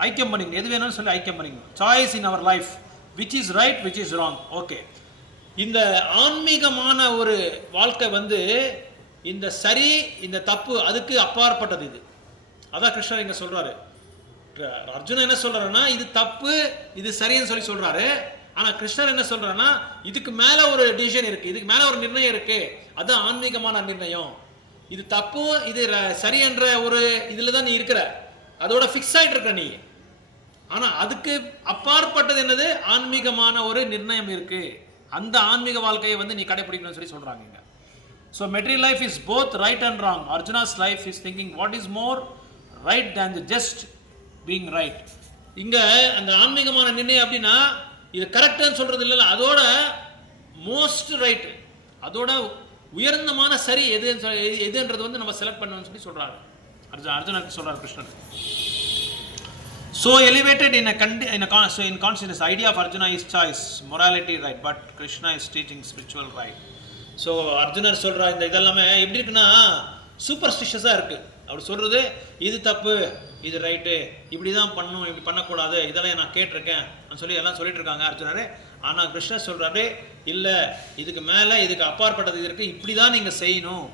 ஐக்கியம் பண்ணிக்கணும், எது வேணும்னு சொல்லி ஐக்கியம் பண்ணிக்கணும். Choice in our life which is right which is wrong. Okay, இந்த ஆன்மீகமான ஒரு வாழ்க்கை இந்த சரி இந்த தப்பு அதுக்கு அப்பாற்பட்டது. இது அதான் கிருஷ்ணர் இங்க சொல்றாரு. அர்ஜுனன் என்ன சொல்றாருன்னா, இது தப்பு இது சரின்னு சொல்லி சொல்றாரு. ஆனா கிருஷ்ணர் என்ன சொல்றாருன்னா, இதுக்கு மேல ஒரு டிசிஷன் இருக்கு, இதுக்கு மேல ஒரு நிர்ணயம் இருக்கு, அதுதான் ஆன்மீகமான நிர்ணயம். இது தப்பு இது சரி என்ற ஒரு இதுல தான் நீ இருக்கிற, அதோட ஃபிக்ஸ் ஆயிட்டு இருக்க நீ. ஆனா அதுக்கு அப்பாற்பட்டது என்னது, ஆன்மீகமான ஒரு நிர்ணயம் இருக்கு. அந்த ஆன்மீக வாழ்க்கையை நீ கடைபிடிக்கணும்னு சொல்லி சொல்றாங்க. So material life is both right and wrong. Arjuna's life is thinking what is more right than the just being right. இங்க அந்த ஆன்மீகமான நிர்ணயம் அப்படின்னா, இது கரெக்ட்னு சொல்றது இல்ல, அதோட மோஸ்ட் ரைட், அதோட உயர்ந்தமான சரி எதுன்றது நம்ம செலக்ட் பண்ணணும்னு சொல்லி சொல்றாரு. அர்ஜுனனுக்கு சொல்றாரு கிருஷ்ணர். So elevated in consciousness, idea of Arjuna is choice, morality right, but Krishna is teaching spiritual right. So அர்ஜுனர் சொல்கிற இந்த இதெல்லாமே எப்படி இருக்குன்னா, சூப்பர்ஸ்டிஷியஸாக இருக்குது. அவர் சொல்கிறது இது தப்பு இது ரைட்டு, இப்படி தான் பண்ணணும் இப்படி பண்ணக்கூடாது, இதெல்லாம் நான் கேட்டிருக்கேன் சொல்லி எல்லாம் சொல்லிட்டு இருக்காங்க அர்ஜுனர். ஆனால் கிருஷ்ணர் சொல்கிறாரு, இல்லை இதுக்கு மேலே இதுக்கு அப்பாற்பட்டது இது இருக்குது, இப்படி தான் நீங்கள் செய்யணும்,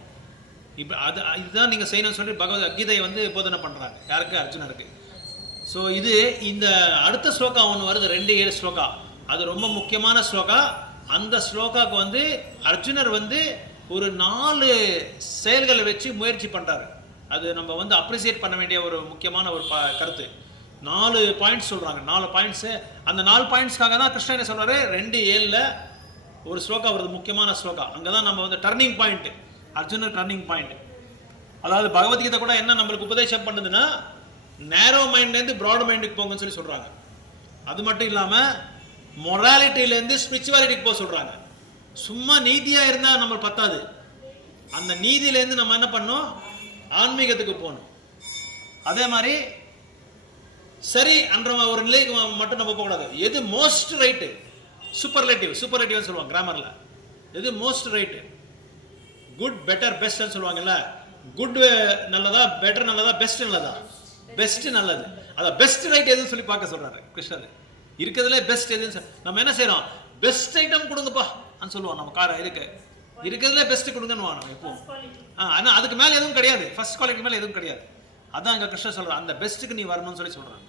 இதுதான் நீங்கள் செய்யணும்னு சொல்லி கீதையை போதனை பண்ணுறாங்க. யாருக்கு, அர்ஜுனருக்கு. ஸோ இந்த அடுத்த ஸ்லோகா ஒன்று வருது, 2:7 ஸ்லோகா, அது ரொம்ப முக்கியமான ஸ்லோகா. அந்த ஸ்லோகாவுக்கு அர்ஜுனர் ஒரு 4 செயல்களை வச்சு முயற்சி பண்ணுறாரு. அது நம்ம அப்ரிசியேட் பண்ண வேண்டிய ஒரு முக்கியமான ஒரு கருத்து. 4 பாயிண்ட்ஸ் சொல்கிறாங்க, 4 பாயிண்ட்ஸு. அந்த 4 பாயிண்ட்ஸ்க்காக தான் கிருஷ்ணன் என்ன சொல்கிறாரு, 2:7 ஒரு ஸ்லோகா வருது, முக்கியமான ஸ்லோகா. அங்கே தான் நம்ம டர்னிங் பாயிண்ட், அர்ஜுனர் டர்னிங் பாயிண்ட். அதாவது பகவத்கீதை கூட என்ன நம்மளுக்கு உபதேசம் பண்ணுதுன்னா, நேரோ மைண்ட்லேருந்து ப்ராட் மைண்டுக்கு போங்கன்னு சொல்லி சொல்கிறாங்க. அது மட்டும் இல்லாமல் மொராலிட்டியிலேருந்து ஸ்பிரிச்சுவாலிட்டிக்கு போக சொல்கிறாங்க. சும்மா நீதியாக இருந்தால் நம்ம பத்தாது, அந்த நீதியிலேருந்து நம்ம என்ன பண்ணணும், ஆன்மீகத்துக்கு போகணும். அதே மாதிரி சரி என்ற ஒரு நிலைக்கு மட்டும் நம்ம போகக்கூடாது. எது மோஸ்ட் ரைட்டு, சூப்பர்லேட்டிவ்னு சொல்லுவாங்க கிராமரில். எது மோஸ்ட் ரைட்டு, குட் பெட்டர் பெஸ்ட்னு சொல்லுவாங்கல்ல. குட் நல்லதா, பெட்டர் நல்லதா, பெஸ்ட் நல்லதா, பெஸ்ட் நல்லது. அதான் பெஸ்ட் ரைட் எதுன்னு சொல்லி பார்க்க சொல்கிறாரு கிருஷ்ணர். இருக்கிறதுல பெஸ்ட் எதுன்னு நம்ம என்ன செய்யறோம், பெஸ்ட் ஐட்டம் கொடுங்கப்பா சொல்லுவோம். நம்ம காரை இருக்கிறதுல பெஸ்ட் கொடுங்கன்னு நம்ம இப்போ. ஆனால் அதுக்கு மேலே எதுவும் கிடையாது, ஃபர்ஸ்ட் குவாலிட்டி மேலே எதுவும் கிடையாது. அதான் இங்கே கிருஷ்ணர் சொல்கிறார், அந்த பெஸ்ட்டுக்கு நீ வரணும்னு சொல்லி சொல்கிறாங்க.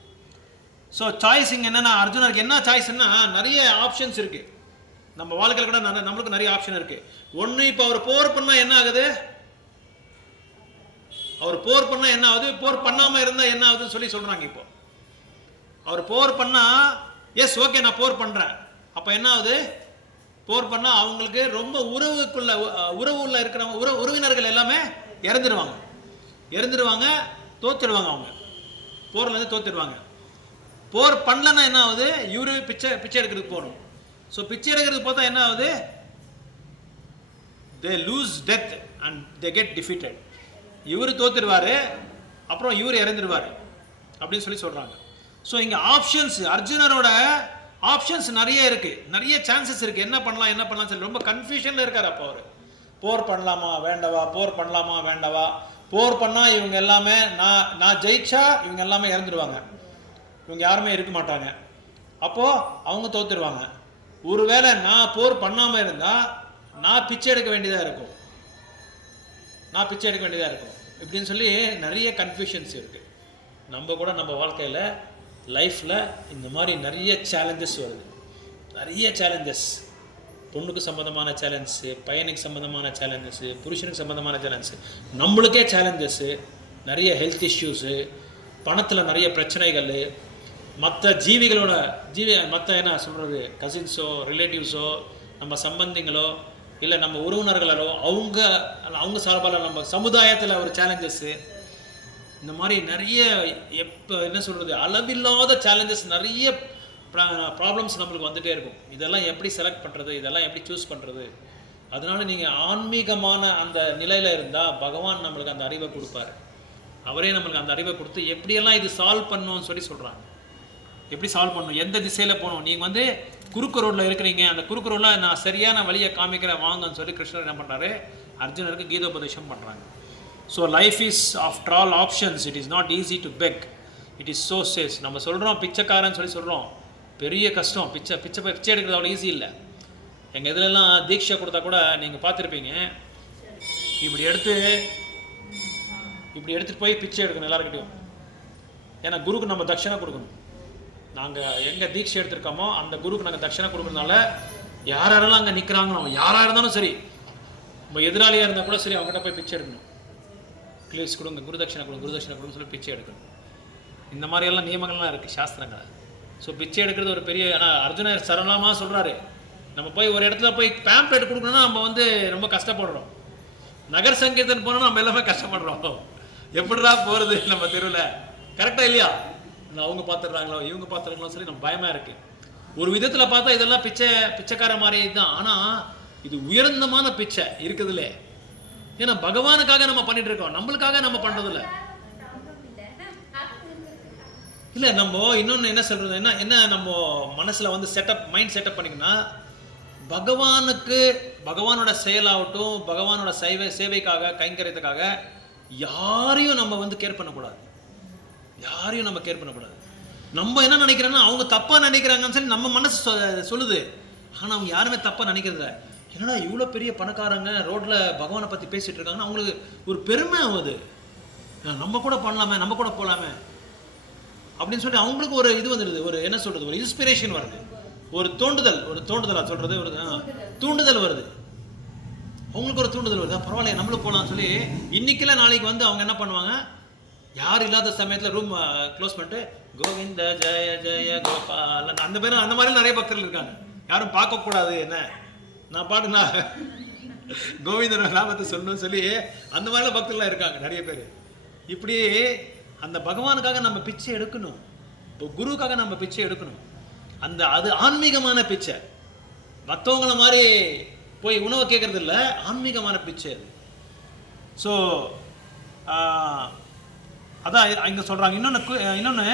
ஸோ சாய்ஸ் இங்கே என்னன்னா, அர்ஜுனருக்கு என்ன சாய்ஸ்ன்னா, நிறைய ஆப்ஷன்ஸ் இருக்குது. நம்ம வாழ்க்கையில் கூட நம்மளுக்கு நிறைய ஆப்ஷன் இருக்குது. ஒன்று, இப்போ அவர் போர் பண்ணால் என்ன ஆகுது, அவர் போர் பண்ணால் என்ன ஆகுது, போர் பண்ணாமல் இருந்தால் என்ன ஆகுதுன்னு சொல்லி சொல்கிறாங்க. இப்போ அவர் போர் பண்ணால் எஸ் ஓகே நான் போர் பண்ணுறேன், அப்போ என்ன ஆகுது, போர் பண்ணால் அவங்களுக்கு ரொம்ப உறவுல இருக்கிறவங்க உறவினர்கள் எல்லாமே இறந்துடுவாங்க, தோத்துடுவாங்க, அவங்க போர்லேருந்து தோத்துடுவாங்க. போர் பண்ணலன்னா என்ன ஆகுது, இவரு பிச்சை எடுக்கிறதுக்கு போகணும். ஸோ பிச்சை எடுக்கிறதுக்கு பார்த்தா என்ன ஆகுது, தே loose death and they get defeated. இவர் தோத்துடுவார், அப்புறம் இவர் இறந்துடுவார் அப்படின்னு சொல்லி சொல்கிறாங்க. ஸோ இங்கே ஆப்ஷன்ஸ், அர்ஜுனரோட ஆப்ஷன்ஸ் நிறைய இருக்குது, நிறைய சான்சஸ் இருக்குது, என்ன பண்ணலாம் சொல்லி ரொம்ப கன்ஃபியூஷனில் இருக்கார். அப்போ அவர் போர் பண்ணலாமா வேண்டவா, போர் பண்ணலாமா வேண்டவா, போர் பண்ணால் இவங்க எல்லாமே நான் ஜெயிச்சா இவங்க எல்லாமே இறந்துடுவாங்க, இவங்க யாருமே இருக்க மாட்டாங்க, அப்போது அவங்க தோத்துடுவாங்க. ஒருவேளை நான் போர் பண்ணாமல் இருந்தால் நான் பிச்சை எடுக்க வேண்டியதாக இருக்கும், நான் பிச்சை எடுக்க வேண்டியதாக இருக்கும் இப்படின்னு சொல்லி நிறைய கன்ஃபியூஷன்ஸ் இருக்குது. நம்ம கூட நம்ம வாழ்க்கையில் லைஃப்பில் இந்த மாதிரி நிறைய சேலஞ்சஸ் வருது. நிறைய சேலஞ்சஸ், பொண்ணுக்கு சம்மந்தமான சேலஞ்சஸு, பையனுக்கு சம்மந்தமான சேலஞ்சஸ்ஸு, புருஷனுக்கு சம்மந்தமான சேலஞ்சஸு, நம்மளுக்கே சேலஞ்சஸ்ஸு, நிறைய ஹெல்த் இஷ்யூஸு, பணத்தில் நிறைய பிரச்சனைகள், மற்ற ஜீவிகளோட மற்ற என்ன சொல்கிறது, கசின்ஸோ ரிலேட்டிவ்ஸோ நம்ம சம்பந்திங்களோ இல்லை நம்ம உறவினர்களோ அவங்க சார்பால் நம்ம சமுதாயத்தில் ஒரு சேலஞ்சஸ்ஸு, இந்த மாதிரி நிறைய என்ன சொல்கிறது அளவில்லாத சேலஞ்சஸ், நிறைய ப்ராப்ளம்ஸ் நம்மளுக்கு வந்துகிட்டே இருக்கும். இதெல்லாம் எப்படி செலக்ட் பண்ணுறது, இதெல்லாம் எப்படி சூஸ் பண்ணுறது? அதனால் நீங்கள் ஆன்மீகமான அந்த நிலையில் இருந்தால் பகவான் நம்மளுக்கு அந்த அறிவை கொடுப்பார். அவரே நம்மளுக்கு அந்த அறிவை கொடுத்து எப்படியெல்லாம் இது சால்வ் பண்ணணும்னு சொல்லி சொல்கிறாங்க. எப்படி சால்வ் பண்ணணும், எந்த திசையில் போகணும். நீங்கள் குறுக்கு ரோட்டில் இருக்கிறீங்க, அந்த குறுக்கு ரோட்டில் நான் சரியான வழியை காமிக்கிறேன் வாங்கன்னு சொல்லி கிருஷ்ணர் என்ன பண்ணுறாரு, அர்ஜுனருக்கு கீதோபதேசம் பண்ணுறாங்க. So life is after all options, it is not easy to beg, it is so chase. நம்ம சொல்கிறோம் பிச்சைக்காரன்னு சொல்லி சொல்கிறோம், பெரிய கஷ்டம். பிச்சை எடுக்கிறது அவ்வளோ ஈஸி இல்லை. எங்கள் இதிலெல்லாம் தீட்சை கொடுத்தா கூட நீங்கள் பார்த்துருப்பீங்க, இப்படி எடுத்துகிட்டு போய் பிச்சை எடுக்கணும் எல்லாருக்கிட்டையும். ஏன்னா குருக்கு நம்ம தட்சணை கொடுக்கணும். நாங்கள் எங்கே தீட்சை எடுத்திருக்கோமோ அந்த குருக்கு நாங்கள் தட்சணை கொடுக்கறதுனால யாரெல்லாம் அங்கே நிற்கிறாங்களோ யாராக இருந்தாலும் சரி, நம்ம எதிராளியாக இருந்தால் கூட சரி, அவங்ககிட்ட போய் பிச்சை எடுக்கணும். ப்ளீஸ் கொடுங்க, குருதட்சணை கொடுன்னு சொல்லி பிச்சை எடுக்கணும். இந்த மாதிரியெல்லாம் நியமங்கள்லாம் இருக்குது சாஸ்திரங்கள். ஸோ பிச்சை எடுக்கிறது ஒரு பெரிய, ஆனால் அர்ஜுனர் சரளமாக சொல்கிறாரு, நம்ம போய் ஒரு இடத்துல போய் பேம்ப்ளேட் கொடுக்கணும்னா நம்ம ரொம்ப கஷ்டப்படுறோம். நகர் சங்கீர்த்தன் போனால் நம்ம எல்லாமே கஷ்டப்படுறோம். எப்படிடா போகிறது நம்ம தெருவில், கரெக்டாக இல்லையா? அவங்க பார்த்துடுறாங்களோ இவங்க பார்த்துறாங்களோ சொல்லி நம்ம பயமாக இருக்குது. ஒரு விதத்தில் பார்த்தா இதெல்லாம் பிச்சைக்கார மாதிரி தான். ஆனால் இது உயர்ந்தமான பிச்சை இருக்குதுல்ல. ஏன்னா பகவானுக்காக நம்ம பண்ணிட்டு இருக்கோம், நம்மளுக்காக நம்ம பண்ணுறதில்ல. இல்லை நம்ம இன்னொன்று என்ன சொல்கிறது, என்ன நம்ம மனசில் மைண்ட் செட்டப் பண்ணிக்கன்னா, பகவானோட செயலாகட்டும், பகவானோட சேவைக்காக கைங்கரியத்துக்காக யாரையும் நம்ம கேர் பண்ணக்கூடாது. நம்ம என்ன நினைக்கிறோன்னா அவங்க தப்பாக நினைக்கிறாங்கன்னு சொல்லி நம்ம மனசு சொல்லுது. ஆனால் அவங்க யாருமே தப்பாக நினைக்கிறதில்ல. என்னடா இவ்வளோ பெரிய பணக்காரங்க ரோட்டில் பகவானை பற்றி பேசிகிட்டு இருக்காங்கன்னா அவங்களுக்கு ஒரு பெருமை ஆகுது, நம்ம கூட பண்ணலாமே, நம்ம கூட போகலாமே அப்படின்னு சொல்லி அவங்களுக்கு ஒரு இது வந்துடுது. ஒரு என்ன சொல்கிறது, ஒரு இன்ஸ்பிரேஷன் வருது, ஒரு தூண்டுதலாக சொல்கிறது, ஒரு தூண்டுதல் வருது. அவங்களுக்கு ஒரு தூண்டுதல் வருது, பரவாயில்ல நம்மளும் போகலான்னு சொல்லி இன்னைக்குல நாளைக்கு அவங்க என்ன பண்ணுவாங்க, யார் இல்லாத சமயத்தில் ரூம் க்ளோஸ் பண்ணிட்டு கோவிந்த ஜெய ஜெய கோபாலன் அந்த மாதிரி நிறைய பக்தர்கள் இருக்காங்க. யாரும் பார்க்கக்கூடாது, என்ன நான் பாட்டுனா கோவிந்தனோட லாபத்தை சொல்லணும்னு சொல்லி அந்த மாதிரிலாம் பக்தர்கள்லாம் இருக்காங்க நிறைய பேர். இப்படி அந்த பகவானுக்காக நம்ம பிச்சை எடுக்கணும், இப்போ குருவுக்காக நம்ம பிச்சை எடுக்கணும். அது ஆன்மீகமான பிச்சை. மற்றவங்கள மாதிரி போய் உணவை கேட்கறது இல்லை, ஆன்மீகமான பிச்சை அது. ஸோ அதான் இங்கே சொல்கிறாங்க. இன்னொன்று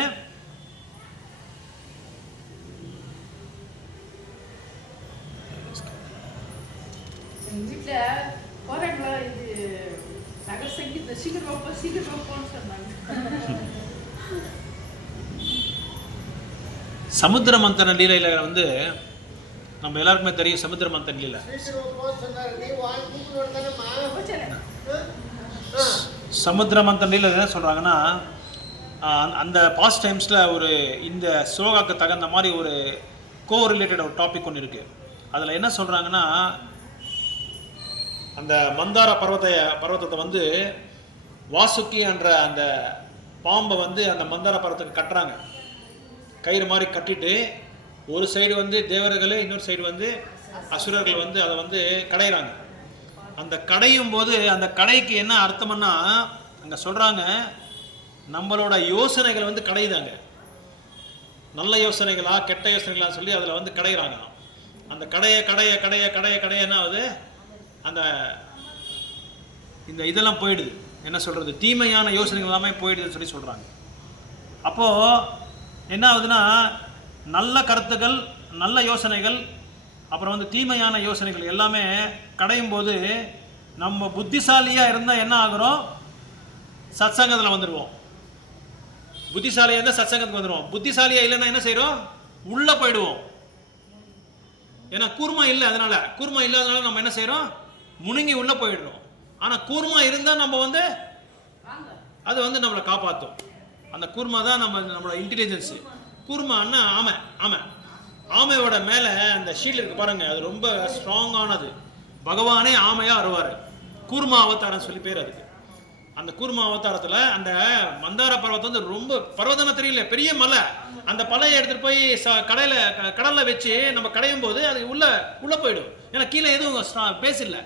வீட்டில் போகிறாங்களா, இது நகர் சங்கீத சீக்கிரம் சொன்னாங்க. சமுத்திர மந்தன லீலையில் நம்ம எல்லாருக்குமே தெரியும். சமுத்திர மந்தன லீலை சமுத்திர மந்தன லீலை என்ன சொல்கிறாங்கன்னா, அந்த பாஸ்ட் டைம்ஸில் இந்த ஸ்லோகாக்கு தகுந்த மாதிரி ஒரு ரிலேட்டட் ஒரு டாபிக் ஒன்று இருக்குது. அதில் என்ன சொல்கிறாங்கன்னா, அந்த மந்தார பர்வதத்தை வாசுக்கி என்ற அந்த பாம்பை அந்த மந்தார பர்வத்துக்கு கட்டுறாங்க. கயிறு மாதிரி கட்டிட்டு ஒரு சைடு தேவர்கள், இன்னொரு சைடு அசுரர்கள் அதை கடையிறாங்க. அந்த கடையும் போது அந்த கடைக்கு என்ன அர்த்தம்னா, அங்கே சொல்கிறாங்க நம்மளோட யோசனைகள் கடையுதாங்க. நல்ல யோசனைகளா கெட்ட யோசனைகளா சொல்லி அதில் கடையிறாங்க. அந்த கடைய என்ன ஆகுது, அந்த இந்த இதெல்லாம் போயிடுது. என்ன சொல்கிறது, தீமையான யோசனைகள் எல்லாமே போயிடுதுன்னு சொல்லி சொல்கிறாங்க. அப்போது என்ன ஆகுதுன்னா, நல்ல கருத்துக்கள், நல்ல யோசனைகள், அப்புறம் தீமையான யோசனைகள் எல்லாமே கடையும் போது நம்ம புத்திசாலியாக இருந்தால் என்ன ஆகுறோம், சத்சங்கத்தில் வந்துடுவோம். புத்திசாலியாக இருந்தால் சத்சங்கத்துக்கு வந்துடுவோம். புத்திசாலியாக இல்லைன்னா என்ன செய்கிறோம், உள்ளே போயிடுவோம். ஏன்னா கூர்மா இல்லாதனால நம்ம என்ன செய்கிறோம், முழுங்கி உள்ளே போயிடுறோம். ஆனால் கூர்மா இருந்தால் நம்ம வந்து வாங்க. அது வந்து நம்மளை காப்பாற்றும். அந்த கூர்மா தான் நம்மளோட இன்டெலிஜென்ஸு. கூர்மான்னா ஆமையோட மேலே அந்த ஷீல்டு இருக்கு பாருங்க, அது ரொம்ப ஸ்ட்ராங்கானது. பகவானே ஆமையாக வருவார். கூர்மா அவதாரம் சொல்லி பேர் அதுக்கு. அந்த கூர்மா அவதாரத்தில் அந்த மந்தார பர்வதம் வந்து ரொம்ப பர்வதம்னா தெரியல, பெரிய மலை. அந்த பலையை எடுத்துகிட்டு போய் கடலில் வச்சு நம்ம கடையும் போது அது உள்ளே போயிடும். ஏன்னா கீழே எதுவும் பேஸ் இல்லை,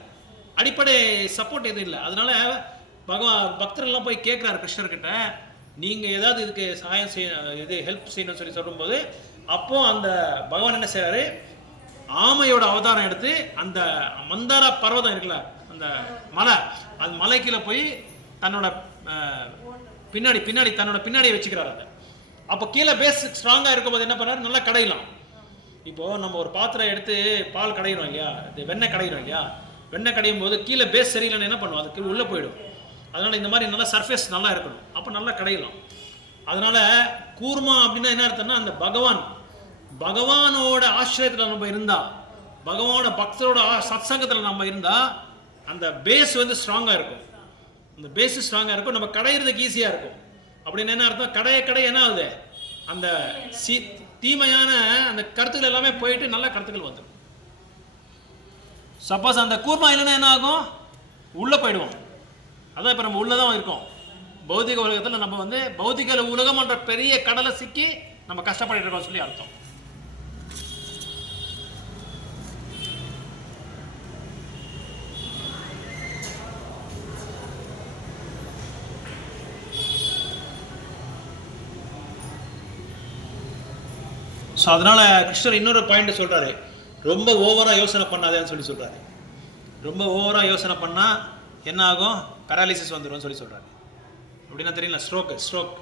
அடிப்படை சப்போர்ட் எதுவும் இல்லை. அதனால பக்தர்கள்லாம் போய் கேட்குறாரு கிருஷ்ணர்கிட்ட, நீங்கள் ஏதாவது இதுக்கு சகாயம் இது ஹெல்ப் செய்யணும்னு சொல்லி சொல்லும்போது, அப்போ அந்த பகவான் என்ன செய்கிறாரு, ஆமையோட அவதாரம் எடுத்து அந்த மந்தார பர்வதம் இருக்குல்ல, அந்த மலை, அந்த மலைக்கீழே போய் தன்னோட பின்னாடியே வச்சுக்கிறாரு. அதை அப்போ கீழே பேஸ் ஸ்ட்ராங்காக இருக்கும்போது என்ன பண்ணாரு, நல்லா கடையலாம். இப்போது நம்ம ஒரு பாத்திரம் எடுத்து பால் கடையிறோம் இல்லையா, இது வெண்ணெய் கடையிறோம் இல்லையா, வெண்ணெய் கடையும் போது கீழே பேஸ் சரியில்லைன்னு என்ன பண்ணுவோம், அதுக்கு உள்ளே போயிடும். அதனால் இந்த மாதிரி நல்லா சர்ஃபேஸ் நல்லா இருக்கணும், அப்போ நல்லா கடையலாம். அதனால் கூர்மா அப்படின்னா என்ன அர்த்தம்னா, அந்த பகவானோட ஆசிரியத்தில் நம்ம இருந்தால், பகவானோட பக்தரோட சத்சங்கத்தில் நம்ம இருந்தால், அந்த பேஸ் வந்து ஸ்ட்ராங்காக இருக்கும். அந்த பேஸ் ஸ்ட்ராங்காக இருக்கும், நம்ம கடையிறதுக்கு ஈஸியாக இருக்கும். அப்படின்னு என்ன அர்த்தம், கடை என்ன ஆகுது, அந்த தீமையான அந்த கருத்துக்கள் எல்லாமே போயிட்டு நல்ல கருத்துக்கள் வந்துடும். சப்போஸ் அந்த கூர்மா இல்லைன்னா என்ன ஆகும், உள்ளே போயிடுவோம். அதான் இப்போ நம்ம உள்ளே தான் இருக்கோம். பௌதிக உலகத்தில் நம்ம வந்து பௌதிக உலகம்ன்ற பெரிய கடலை சிக்கி நம்ம கஷ்டப்பட்டு இருக்கோம் சொல்லி அர்த்தம். ஸோ அதனால் கிருஷ்ணர் இன்னொரு பாயிண்ட் சொல்கிறாரு, ரொம்ப ஓவராக யோசனை பண்ணாதேன்னு சொல்லி சொல்கிறாரு. ரொம்ப ஓவராக யோசனை பண்ணால் என்ன ஆகும், பேராலிசிஸ் வந்துடும் சொல்லி சொல்கிறாரு. அப்படின்னா தெரியல, ஸ்ட்ரோக்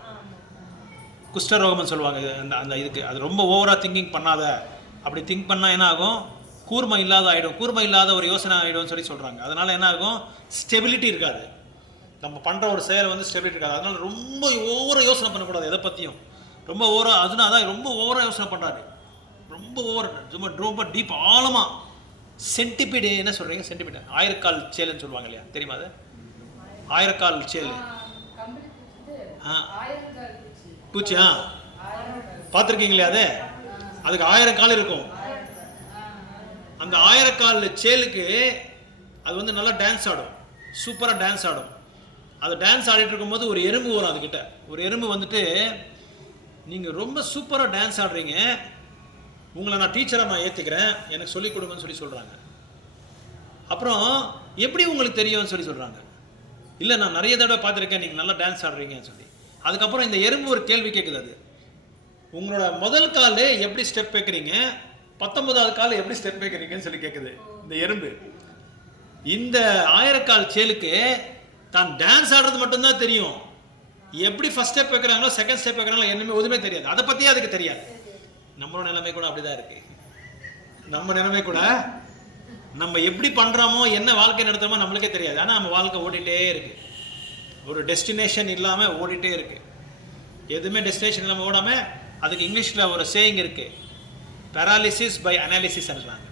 குஷ்டரோகம்னு சொல்லுவாங்க அந்த இதுக்கு. அது ரொம்ப ஓவராக திங்கிங் பண்ணாத. அப்படி திங்க் பண்ணால் என்ன ஆகும், கூர்மை இல்லாத ஒரு யோசனை ஆகிடும்னு சொல்லி சொல்கிறாங்க. அதனால் என்ன ஆகும், ஸ்டெபிலிட்டி இருக்காது. நம்ம பண்ணுற ஒரு செயல் வந்து ஸ்டெபிலிட்டி இருக்காது. அதனால் ரொம்ப ஓவராக யோசனை பண்ணக்கூடாது எதை பற்றியும். ரொம்ப ஓவராக, அதனால தான் ரொம்ப ஓவராக யோசனை பண்ணுறாரு. ரொம்ப டீப் ஆழமாக. சென்டிபீடு என்ன சொல்கிறீங்க, சென்டிபீடு ஆயிரக்கால் சேலுன்னு சொல்லுவாங்க இல்லையா, தெரியுமா? அது ஆயிரக்கால் சேலு பூச்சியா பார்த்துருக்கீங்களே? அதுக்கு 1000 கால் இருக்கும். அந்த 1000 கால் சேலுக்கு அது வந்து நல்லா டான்ஸ் ஆடும், சூப்பராக டான்ஸ் ஆடும். அது டான்ஸ் ஆடிட்டு இருக்கும்போது ஒரு எறும்பு வரும் அதுக்கிட்ட. ஒரு எறும்பு வந்துட்டு, நீங்கள் ரொம்ப சூப்பராக டான்ஸ் ஆடுறீங்க, உங்களை நான் டீச்சராக நான் ஏற்றுக்கிறேன், எனக்கு சொல்லிக் கொடுங்கன்னு சொல்லி சொல்கிறாங்க. அப்புறம் எப்படி உங்களுக்கு தெரியும்னு சொல்லி சொல்கிறாங்க. இல்லை, நான் நிறைய தடவை பார்த்துருக்கேன் நீங்கள் நல்லா டான்ஸ் ஆடுறீங்கன்னு சொல்லி. அதுக்கப்புறம் இந்த எறும்பு ஒரு கேள்வி கேட்குது. அது உங்களோட முதல் கால் எப்படி ஸ்டெப் வைக்கிறீங்க, 19வது கால் எப்படி ஸ்டெப் வைக்கிறீங்கன்னு சொல்லி கேட்குது இந்த எறும்பு. இந்த 1000 கால் சேலுக்கு தான் டான்ஸ் ஆடுறது மட்டும்தான் தெரியும். எப்படி ஃபர்ஸ்ட் ஸ்டெப் வைக்கிறாங்களோ செகண்ட் ஸ்டெப் வைக்கிறாங்களோ எதுவுமே தெரியாது. அதை பற்றியே அதுக்கு தெரியாது. நம்மளோட நிலைமை கூட அப்படிதான் இருக்கு. நம்ம நிலைமை கூட நம்ம எப்படி பண்ணுறோமோ, என்ன வாழ்க்கை நடத்துகிறோமோ நம்மளுக்கே தெரியாது. ஆனால் நம்ம வாழ்க்கை ஓடிட்டே இருக்கு, ஒரு டெஸ்டினேஷன் இல்லாமல் ஓடிட்டே இருக்கு. எதுவுமே டெஸ்டினேஷன் இல்லாமல் ஓடாமல், அதுக்கு இங்கிலீஷில் ஒரு சேயிங் இருக்கு, பேராலிசிஸ் பை அனாலிசிஸ் சொல்கிறாங்க.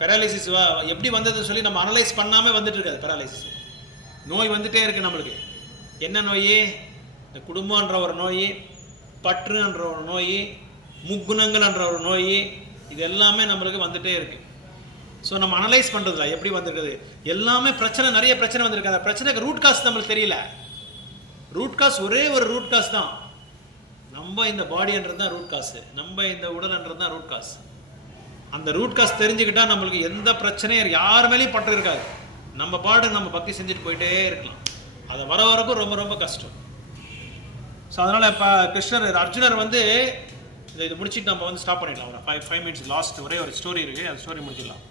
பேராலிசிஸ் எப்படி வந்ததுன்னு சொல்லி நம்ம அனலைஸ் பண்ணாமல் வந்துட்டு இருக்காது. பேராலிசிஸ் நோய் வந்துட்டே இருக்கு நம்மளுக்கு. என்ன நோய், இந்த குடும்பம்ன்ற ஒரு நோய், பற்றுன்ற ஒரு நோய், முக்குணங்கள்ன்ற ஒரு நோய், இது எல்லாமே நம்மளுக்கு வந்துட்டே இருக்கு. ஸோ நம்ம அனலைஸ் பண்ணுறதுல எப்படி வந்திருக்குது, எல்லாமே பிரச்சனை, நிறைய பிரச்சனை வந்திருக்கு. அந்த பிரச்சனைக்கு ரூட் காஸ் நம்மளுக்கு தெரியல. ரூட் காஸ் ஒரே ஒரு ரூட் காஸ் தான், நம்ம இந்த பாடின்றது தான் ரூட் காசு, நம்ம இந்த உடல்ன்றது தான் ரூட் காசு. அந்த ரூட் காஸ் தெரிஞ்சுக்கிட்டா நம்மளுக்கு எந்த பிரச்சனையும் யார் மேலேயும் பட்டு இருக்காது. நம்ம பாடு நம்ம பக்தி செஞ்சுட்டு போயிட்டே இருக்கலாம். அதை வர வரைக்கும் ரொம்ப ரொம்ப கஷ்டம். ஸோ அதனால் இப்போ கிருஷ்ணர் அர்ஜுனர் வந்து இது முடிச்சுட்டு நம்ம வந்து ஸ்டாப் பண்ணிடலாம். ஒரு 5 minutes லாஸ்ட் ஒரே ஒரு ஸ்டோரி இருக்குது, அந்த ஸ்டோரி முடிச்சிடலாம்.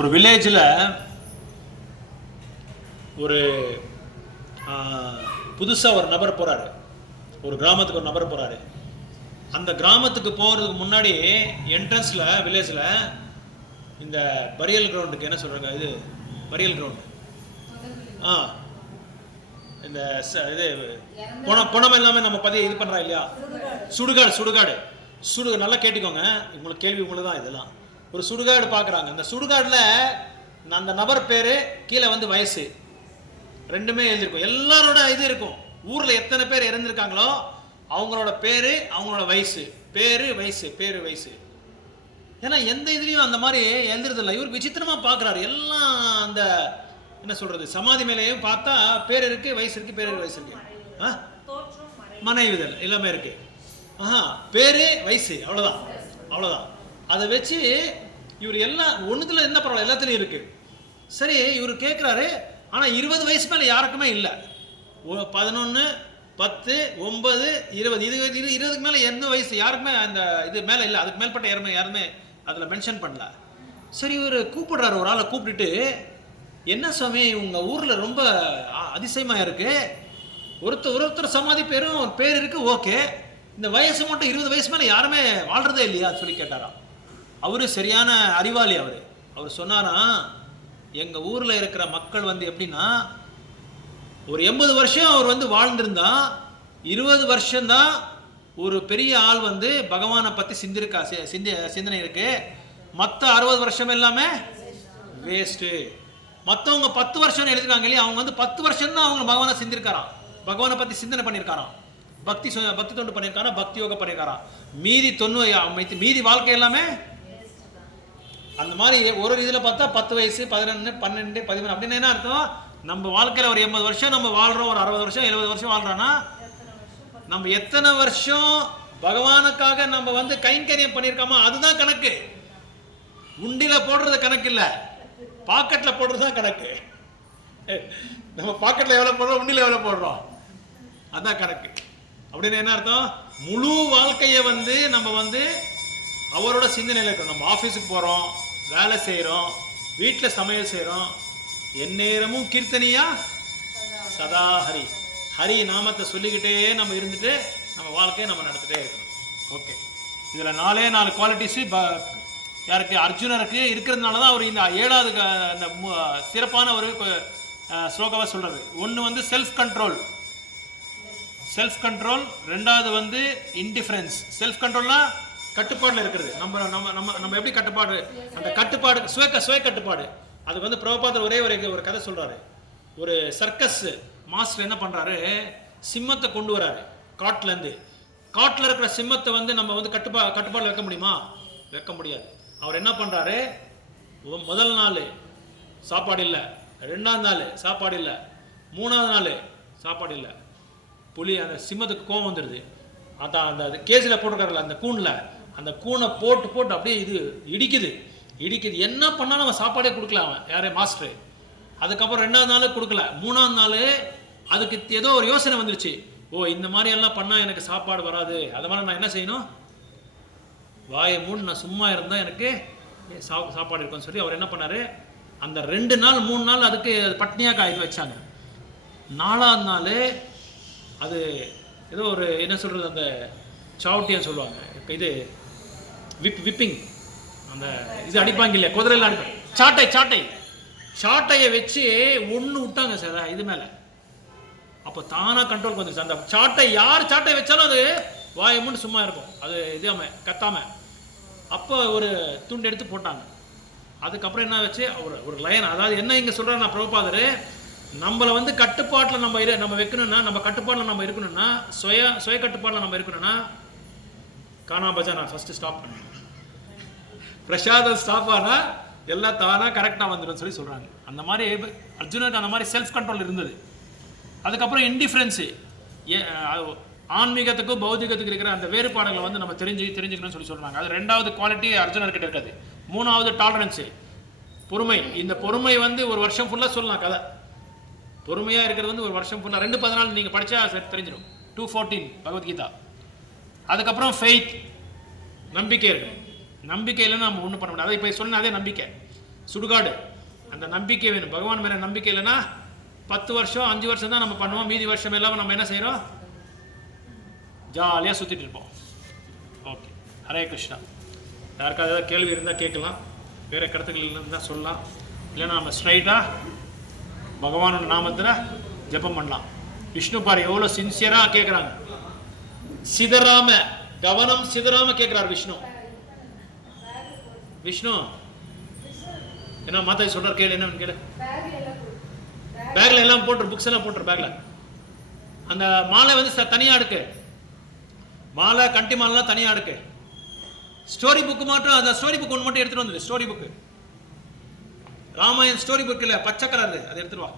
ஒரு வில்லேஜில் ஒரு புதுசாக ஒரு நபர் போகிறாரு, ஒரு கிராமத்துக்கு ஒரு நபர் போகிறாரு. அந்த கிராமத்துக்கு போகிறதுக்கு முன்னாடி என்ட்ரன்ஸில் வில்லேஜில் இந்த பரியல் கிரவுண்டுக்கு என்ன சொல்கிறாங்க, இது பரியல் கிரவுண்டு, இந்த இது பணம் எல்லாமே நம்ம இது பண்ணுறா இல்லையா, சுடுகாடு. நல்லா கேட்டுக்கோங்க, உங்களுக்கு கேள்வி உங்களுக்கு தான் இதெல்லாம். ஒரு சுடுகாடு பார்க்குறாங்க. அந்த சுடுகாடில் அந்த நபர் பேர், கீழே வந்து வயசு, ரெண்டுமே எழுதியிருக்கும். எல்லாரோட இது இருக்கும். ஊரில் எத்தனை பேர் இறந்துருக்காங்களோ அவங்களோட பேர், அவங்களோட வயசு, பேர் வயசு. ஏன்னா எந்த இதுலேயும் அந்த மாதிரி எழுதுறதில்ல. இவர் விசித்திரமாக பார்க்குறாரு. எல்லாம் அந்த என்ன சொல்கிறது, சமாதி மேலேயும் பார்த்தா பேர் இருக்குது, வயசு இருக்குது, பேர் வயசு இருக்குது, மனைவிதல் எல்லாமே இருக்குது. பேர் வயசு அவ்வளோதான். அதை வச்சு இவர் எல்லாம் ஒன்றுத்தில் என்ன பரவாயில்ல, எல்லாத்துலேயும் இருக்குது. சரி, இவர் கேட்குறாரு. ஆனால் 20 வயசு மேலே யாருக்குமே இல்லை. 11, 10, 9, 20 இது 20க்கு மேலே எந்த வயசு யாருக்குமே அந்த இது மேலே இல்லை. அதுக்கு மேற்பட்ட யாருமே அதில் மென்ஷன் பண்ணல. சரி, இவர் கூப்பிடுறாரு, ஒரு ஆளை கூப்பிட்டுட்டு, என்ன சுவாமி உங்கள் ஊரில் ரொம்ப அதிசயமாக இருக்குது, ஒருத்தர் சமாதி பேரும் பேர் இருக்குது, ஓகே, இந்த வயசு மட்டும் 20 வயசு மேலே யாருமே வாழ்கிறதே இல்லையா சொல்லி கேட்டாராம். அவரு சரியான அறிவாளி. அவர் சொன்னாராம், எங்கள் ஊரில் இருக்கிற மக்கள் வந்து எப்படின்னா, ஒரு 80 வருஷம் அவர் வந்து வாழ்ந்திருந்தா 20 வருஷம்தான் ஒரு பெரிய ஆள் வந்து பகவானை பற்றி சிந்தனை இருக்கு. மற்ற 60 வருஷம் எல்லாமே வேஸ்ட்டு. மற்றவங்க 10 வருஷம் எழுதிருக்காங்க இல்லையா, அவங்க வந்து 10 வருஷம் தான் அவங்க பகவானை சிந்திருக்காராம், பகவானை பற்றி சிந்தனை பண்ணியிருக்காராம், பக்தி தொண்டு பண்ணியிருக்காராம், பக்தி யோகம் பண்ணியிருக்காராம். மீதி வாழ்க்கை எல்லாமே அந்த மாதிரி. ஒரு இதில் பார்த்தா 10 வயசு, 11, 12, 13 அப்படின்னு என்ன அர்த்தம், நம்ம வாழ்க்கையில் ஒரு 80 வருஷம் நம்ம வாழ்கிறோம், ஒரு 60 வருஷம் 70 வருஷம் வாழ்கிறோன்னா, நம்ம எத்தனை வருஷம் பகவானுக்காக நம்ம வந்து கைங்கரியம் பண்ணியிருக்கோமோ அதுதான் கணக்கு. உண்டியில் போடுறது கணக்கு இல்லை, பாக்கெட்டில் போடுறது தான் கணக்கு. நம்ம பாக்கெட்டில் எவ்வளோ போடுறோம், உண்டியில் எவ்வளோ போடுறோம், அதுதான் கணக்கு. அப்படின்னு என்ன அர்த்தம், முழு வாழ்க்கையை வந்து நம்ம வந்து அவரோட சிந்தனையில் இருக்கணும். நம்ம ஆஃபீஸுக்கு போகிறோம், வேலை செய்கிறோம், வீட்டில் சமையல் செய்கிறோம், எந்நேரமும் கீர்த்தனியா சதா ஹரி நாமத்தை சொல்லிக்கிட்டே நம்ம இருந்துட்டு நம்ம வாழ்க்கையை நம்ம நடத்திட்டே இருக்கணும். ஓகே, இதில் 4 குவாலிட்டிஸு யாருக்கு, அர்ஜுனருக்கு இருக்கிறதுனால தான் அவர் இந்த 7வது அந்த சிறப்பான ஒரு ஸ்லோகாவை சொல்கிறது. ஒன்று வந்து செல்ஃப் கண்ட்ரோல், 2வது வந்து இன்டிஃபரன்ஸ். செல்ஃப் கண்ட்ரோல்னா கட்டுப்பாடில் இருக்கிறது. நம்ம எப்படி கட்டுப்பாடு, அந்த கட்டுப்பாடு சுய கட்டுப்பாடு. அதுக்கு வந்து பிரபுபாதர் ஒரே ஒரு கதை சொல்கிறாரு. ஒரு சர்க்கஸ் மாஸ்டர் என்ன பண்ணுறாரு, சிம்மத்தை கொண்டு வராரு காட்டிலேருந்து. காட்டில் இருக்கிற சிம்மத்தை வந்து நம்ம வந்து கட்டுப்பாடு வைக்க முடியுமா, வைக்க முடியாது. அவர் என்ன பண்ணுறாரு, முதல் நாள் சாப்பாடு இல்லை, 2ஆவது நாள் சாப்பாடு இல்லை, 3ஆவது நாள் சாப்பாடு இல்லை. புலி அந்த சிம்மத்துக்கு கோவம் வந்துடுது. அதான் அந்த கேஸில் போட்டிருக்காருல்ல அந்த கூனில், அந்த கூனை போட்டு அப்படியே இது இடிக்குது. என்ன பண்ணாலும் அவன் சாப்பாடே கொடுக்கல, அவன் யாரே மாஸ்டரு. அதுக்கப்புறம் 2ஆவது நாள் கொடுக்கல, 3ஆவது நாள் அதுக்கு ஏதோ ஒரு யோசனை வந்துருச்சு. இந்த மாதிரி எல்லாம் பண்ணால் எனக்கு சாப்பாடு வராது, அதனால் நான் என்ன செய்யணும், வாயை மூணு நான் சும்மா இருந்தால் எனக்கு சாப்பாடு இருக்குன்னு சொல்லி அவர் என்ன பண்ணார், அந்த 2 நாள் 3 நாள் அதுக்கு பட்னியாக காய்ச்சி வச்சாங்க. 4ஆவது நாள் அது ஏதோ ஒரு என்ன சொல்கிறது, அந்த சாவட்டின்னு சொல்லுவாங்க, இப்போ இது விப்பிங், அந்த இது அடிப்பாங்க இல்லையா, குதிரையில் அடிப்பாங்க, சாட்டையை வச்சு ஒன்று விட்டாங்க சார் இது மேலே. அப்போ தானாக கண்ட்ரோலுக்கு வந்துருச்சு. அந்த யார் சாட்டை வச்சாலும் அது வாயை மூணு சும்மா இருக்கும், அது கத்தாமல். அப்போ ஒரு துண்டு எடுத்து போட்டாங்க. அதுக்கப்புறம் என்ன வச்சு ஒரு லைன், அதாவது என்ன இங்கே சொல்கிறார் நான் பிரபுபாதர், நம்மளை வந்து கட்டுப்பாட்டில் நம்ம வைக்கணும்னா, நம்ம கட்டுப்பாட்டில் நம்ம இருக்கணும்னா, சுய கட்டுப்பாட்டில் நம்ம இருக்கணும்னா, கானா பஜா நான் ஃபஸ்ட்டு ஸ்டாப் பண்ணேன், பிரசாதம் ஸ்டாப் ஆனால் எல்லாம் தானாக கரெக்டாக வந்துடும் சொல்லி சொல்கிறாங்க. அந்த மாதிரி அர்ஜுனுக்கு அந்த மாதிரி செல்ஃப் கண்ட்ரோல் இருந்தது. அதுக்கப்புறம் இன்டிஃபரன்ஸு, ஆன்மீகத்துக்கும் பௌதிகத்துக்கு இருக்கிற அந்த வேறுபாடுகளை வந்து நம்ம தெரிஞ்சுக்கணும்னு சொல்லி சொல்கிறாங்க. அது 2வது குவாலிட்டி அர்ஜுனர்கிட்ட இருக்காது. 3வது டாலரன்ஸு, பொறுமை. இந்த பொறுமை வந்து ஒரு வருஷம் ஃபுல்லாக சொல்லலாம் கதை. பொறுமையாக இருக்கிறது வந்து ஒரு வருஷம் ஃபுல்லாக 2:14 நீங்கள் படித்தா தெரிஞ்சிடும். 2:14 பகவத்கீதா. அதுக்கப்புறம் ஃபெய்த், நம்பிக்கை இருக்கணும். நம்பிக்கை இல்லைன்னா நம்ம ஒன்றும் பண்ண முடியாது. அதை இப்போ சொன்ன அதே நம்பிக்கை, சுடுகாடு, அந்த நம்பிக்கை வேணும். பகவான் மேலே நம்பிக்கை இல்லைன்னா 10 வருஷம் 5 வருஷம் தான் நம்ம பண்ணுவோம், மீதி வருஷம் எல்லாம் நம்ம என்ன செய்கிறோம், ஜாலியாக சுற்றிட்டு இருப்போம். ஓகே, ஹரே கிருஷ்ணா. யாருக்காவது ஏதாவது கேள்வி இருந்தால் கேட்கலாம், வேறு கருத்துக்கள் இருந்தால் சொல்லலாம். இல்லைன்னா நம்ம ஸ்ட்ரைட்டாக பகவானோட நாமத்தில் ஜெபம் பண்ணலாம். விஷ்ணு பாரு எவ்வளோ சின்சியராக கேட்குறாங்க, சிதறாம கவனம் சிதறாம கேட்கிறார் விஷ்ணு. விஷ்ணு என்ன மாதாஜி சொல்றார் கேளு, என்ன கேளு. பேக்ல எல்லாம் போட்டுரு, புக்ஸ் எல்லாம் போட்டுரு பேக்ல. அந்த மாலை வந்து தனியா எடுக்கு, மாலை கண்டி மாலைலாம் தனியா எடுக்கு. ஸ்டோரி புக் மட்டும், அந்த ஸ்டோரி புக் ஒன்று மட்டும் எடுத்துட்டு வந்துடு. Story book Ramayan story book இல்ல, பச்சை கலர், அதை எடுத்துட்டு வா.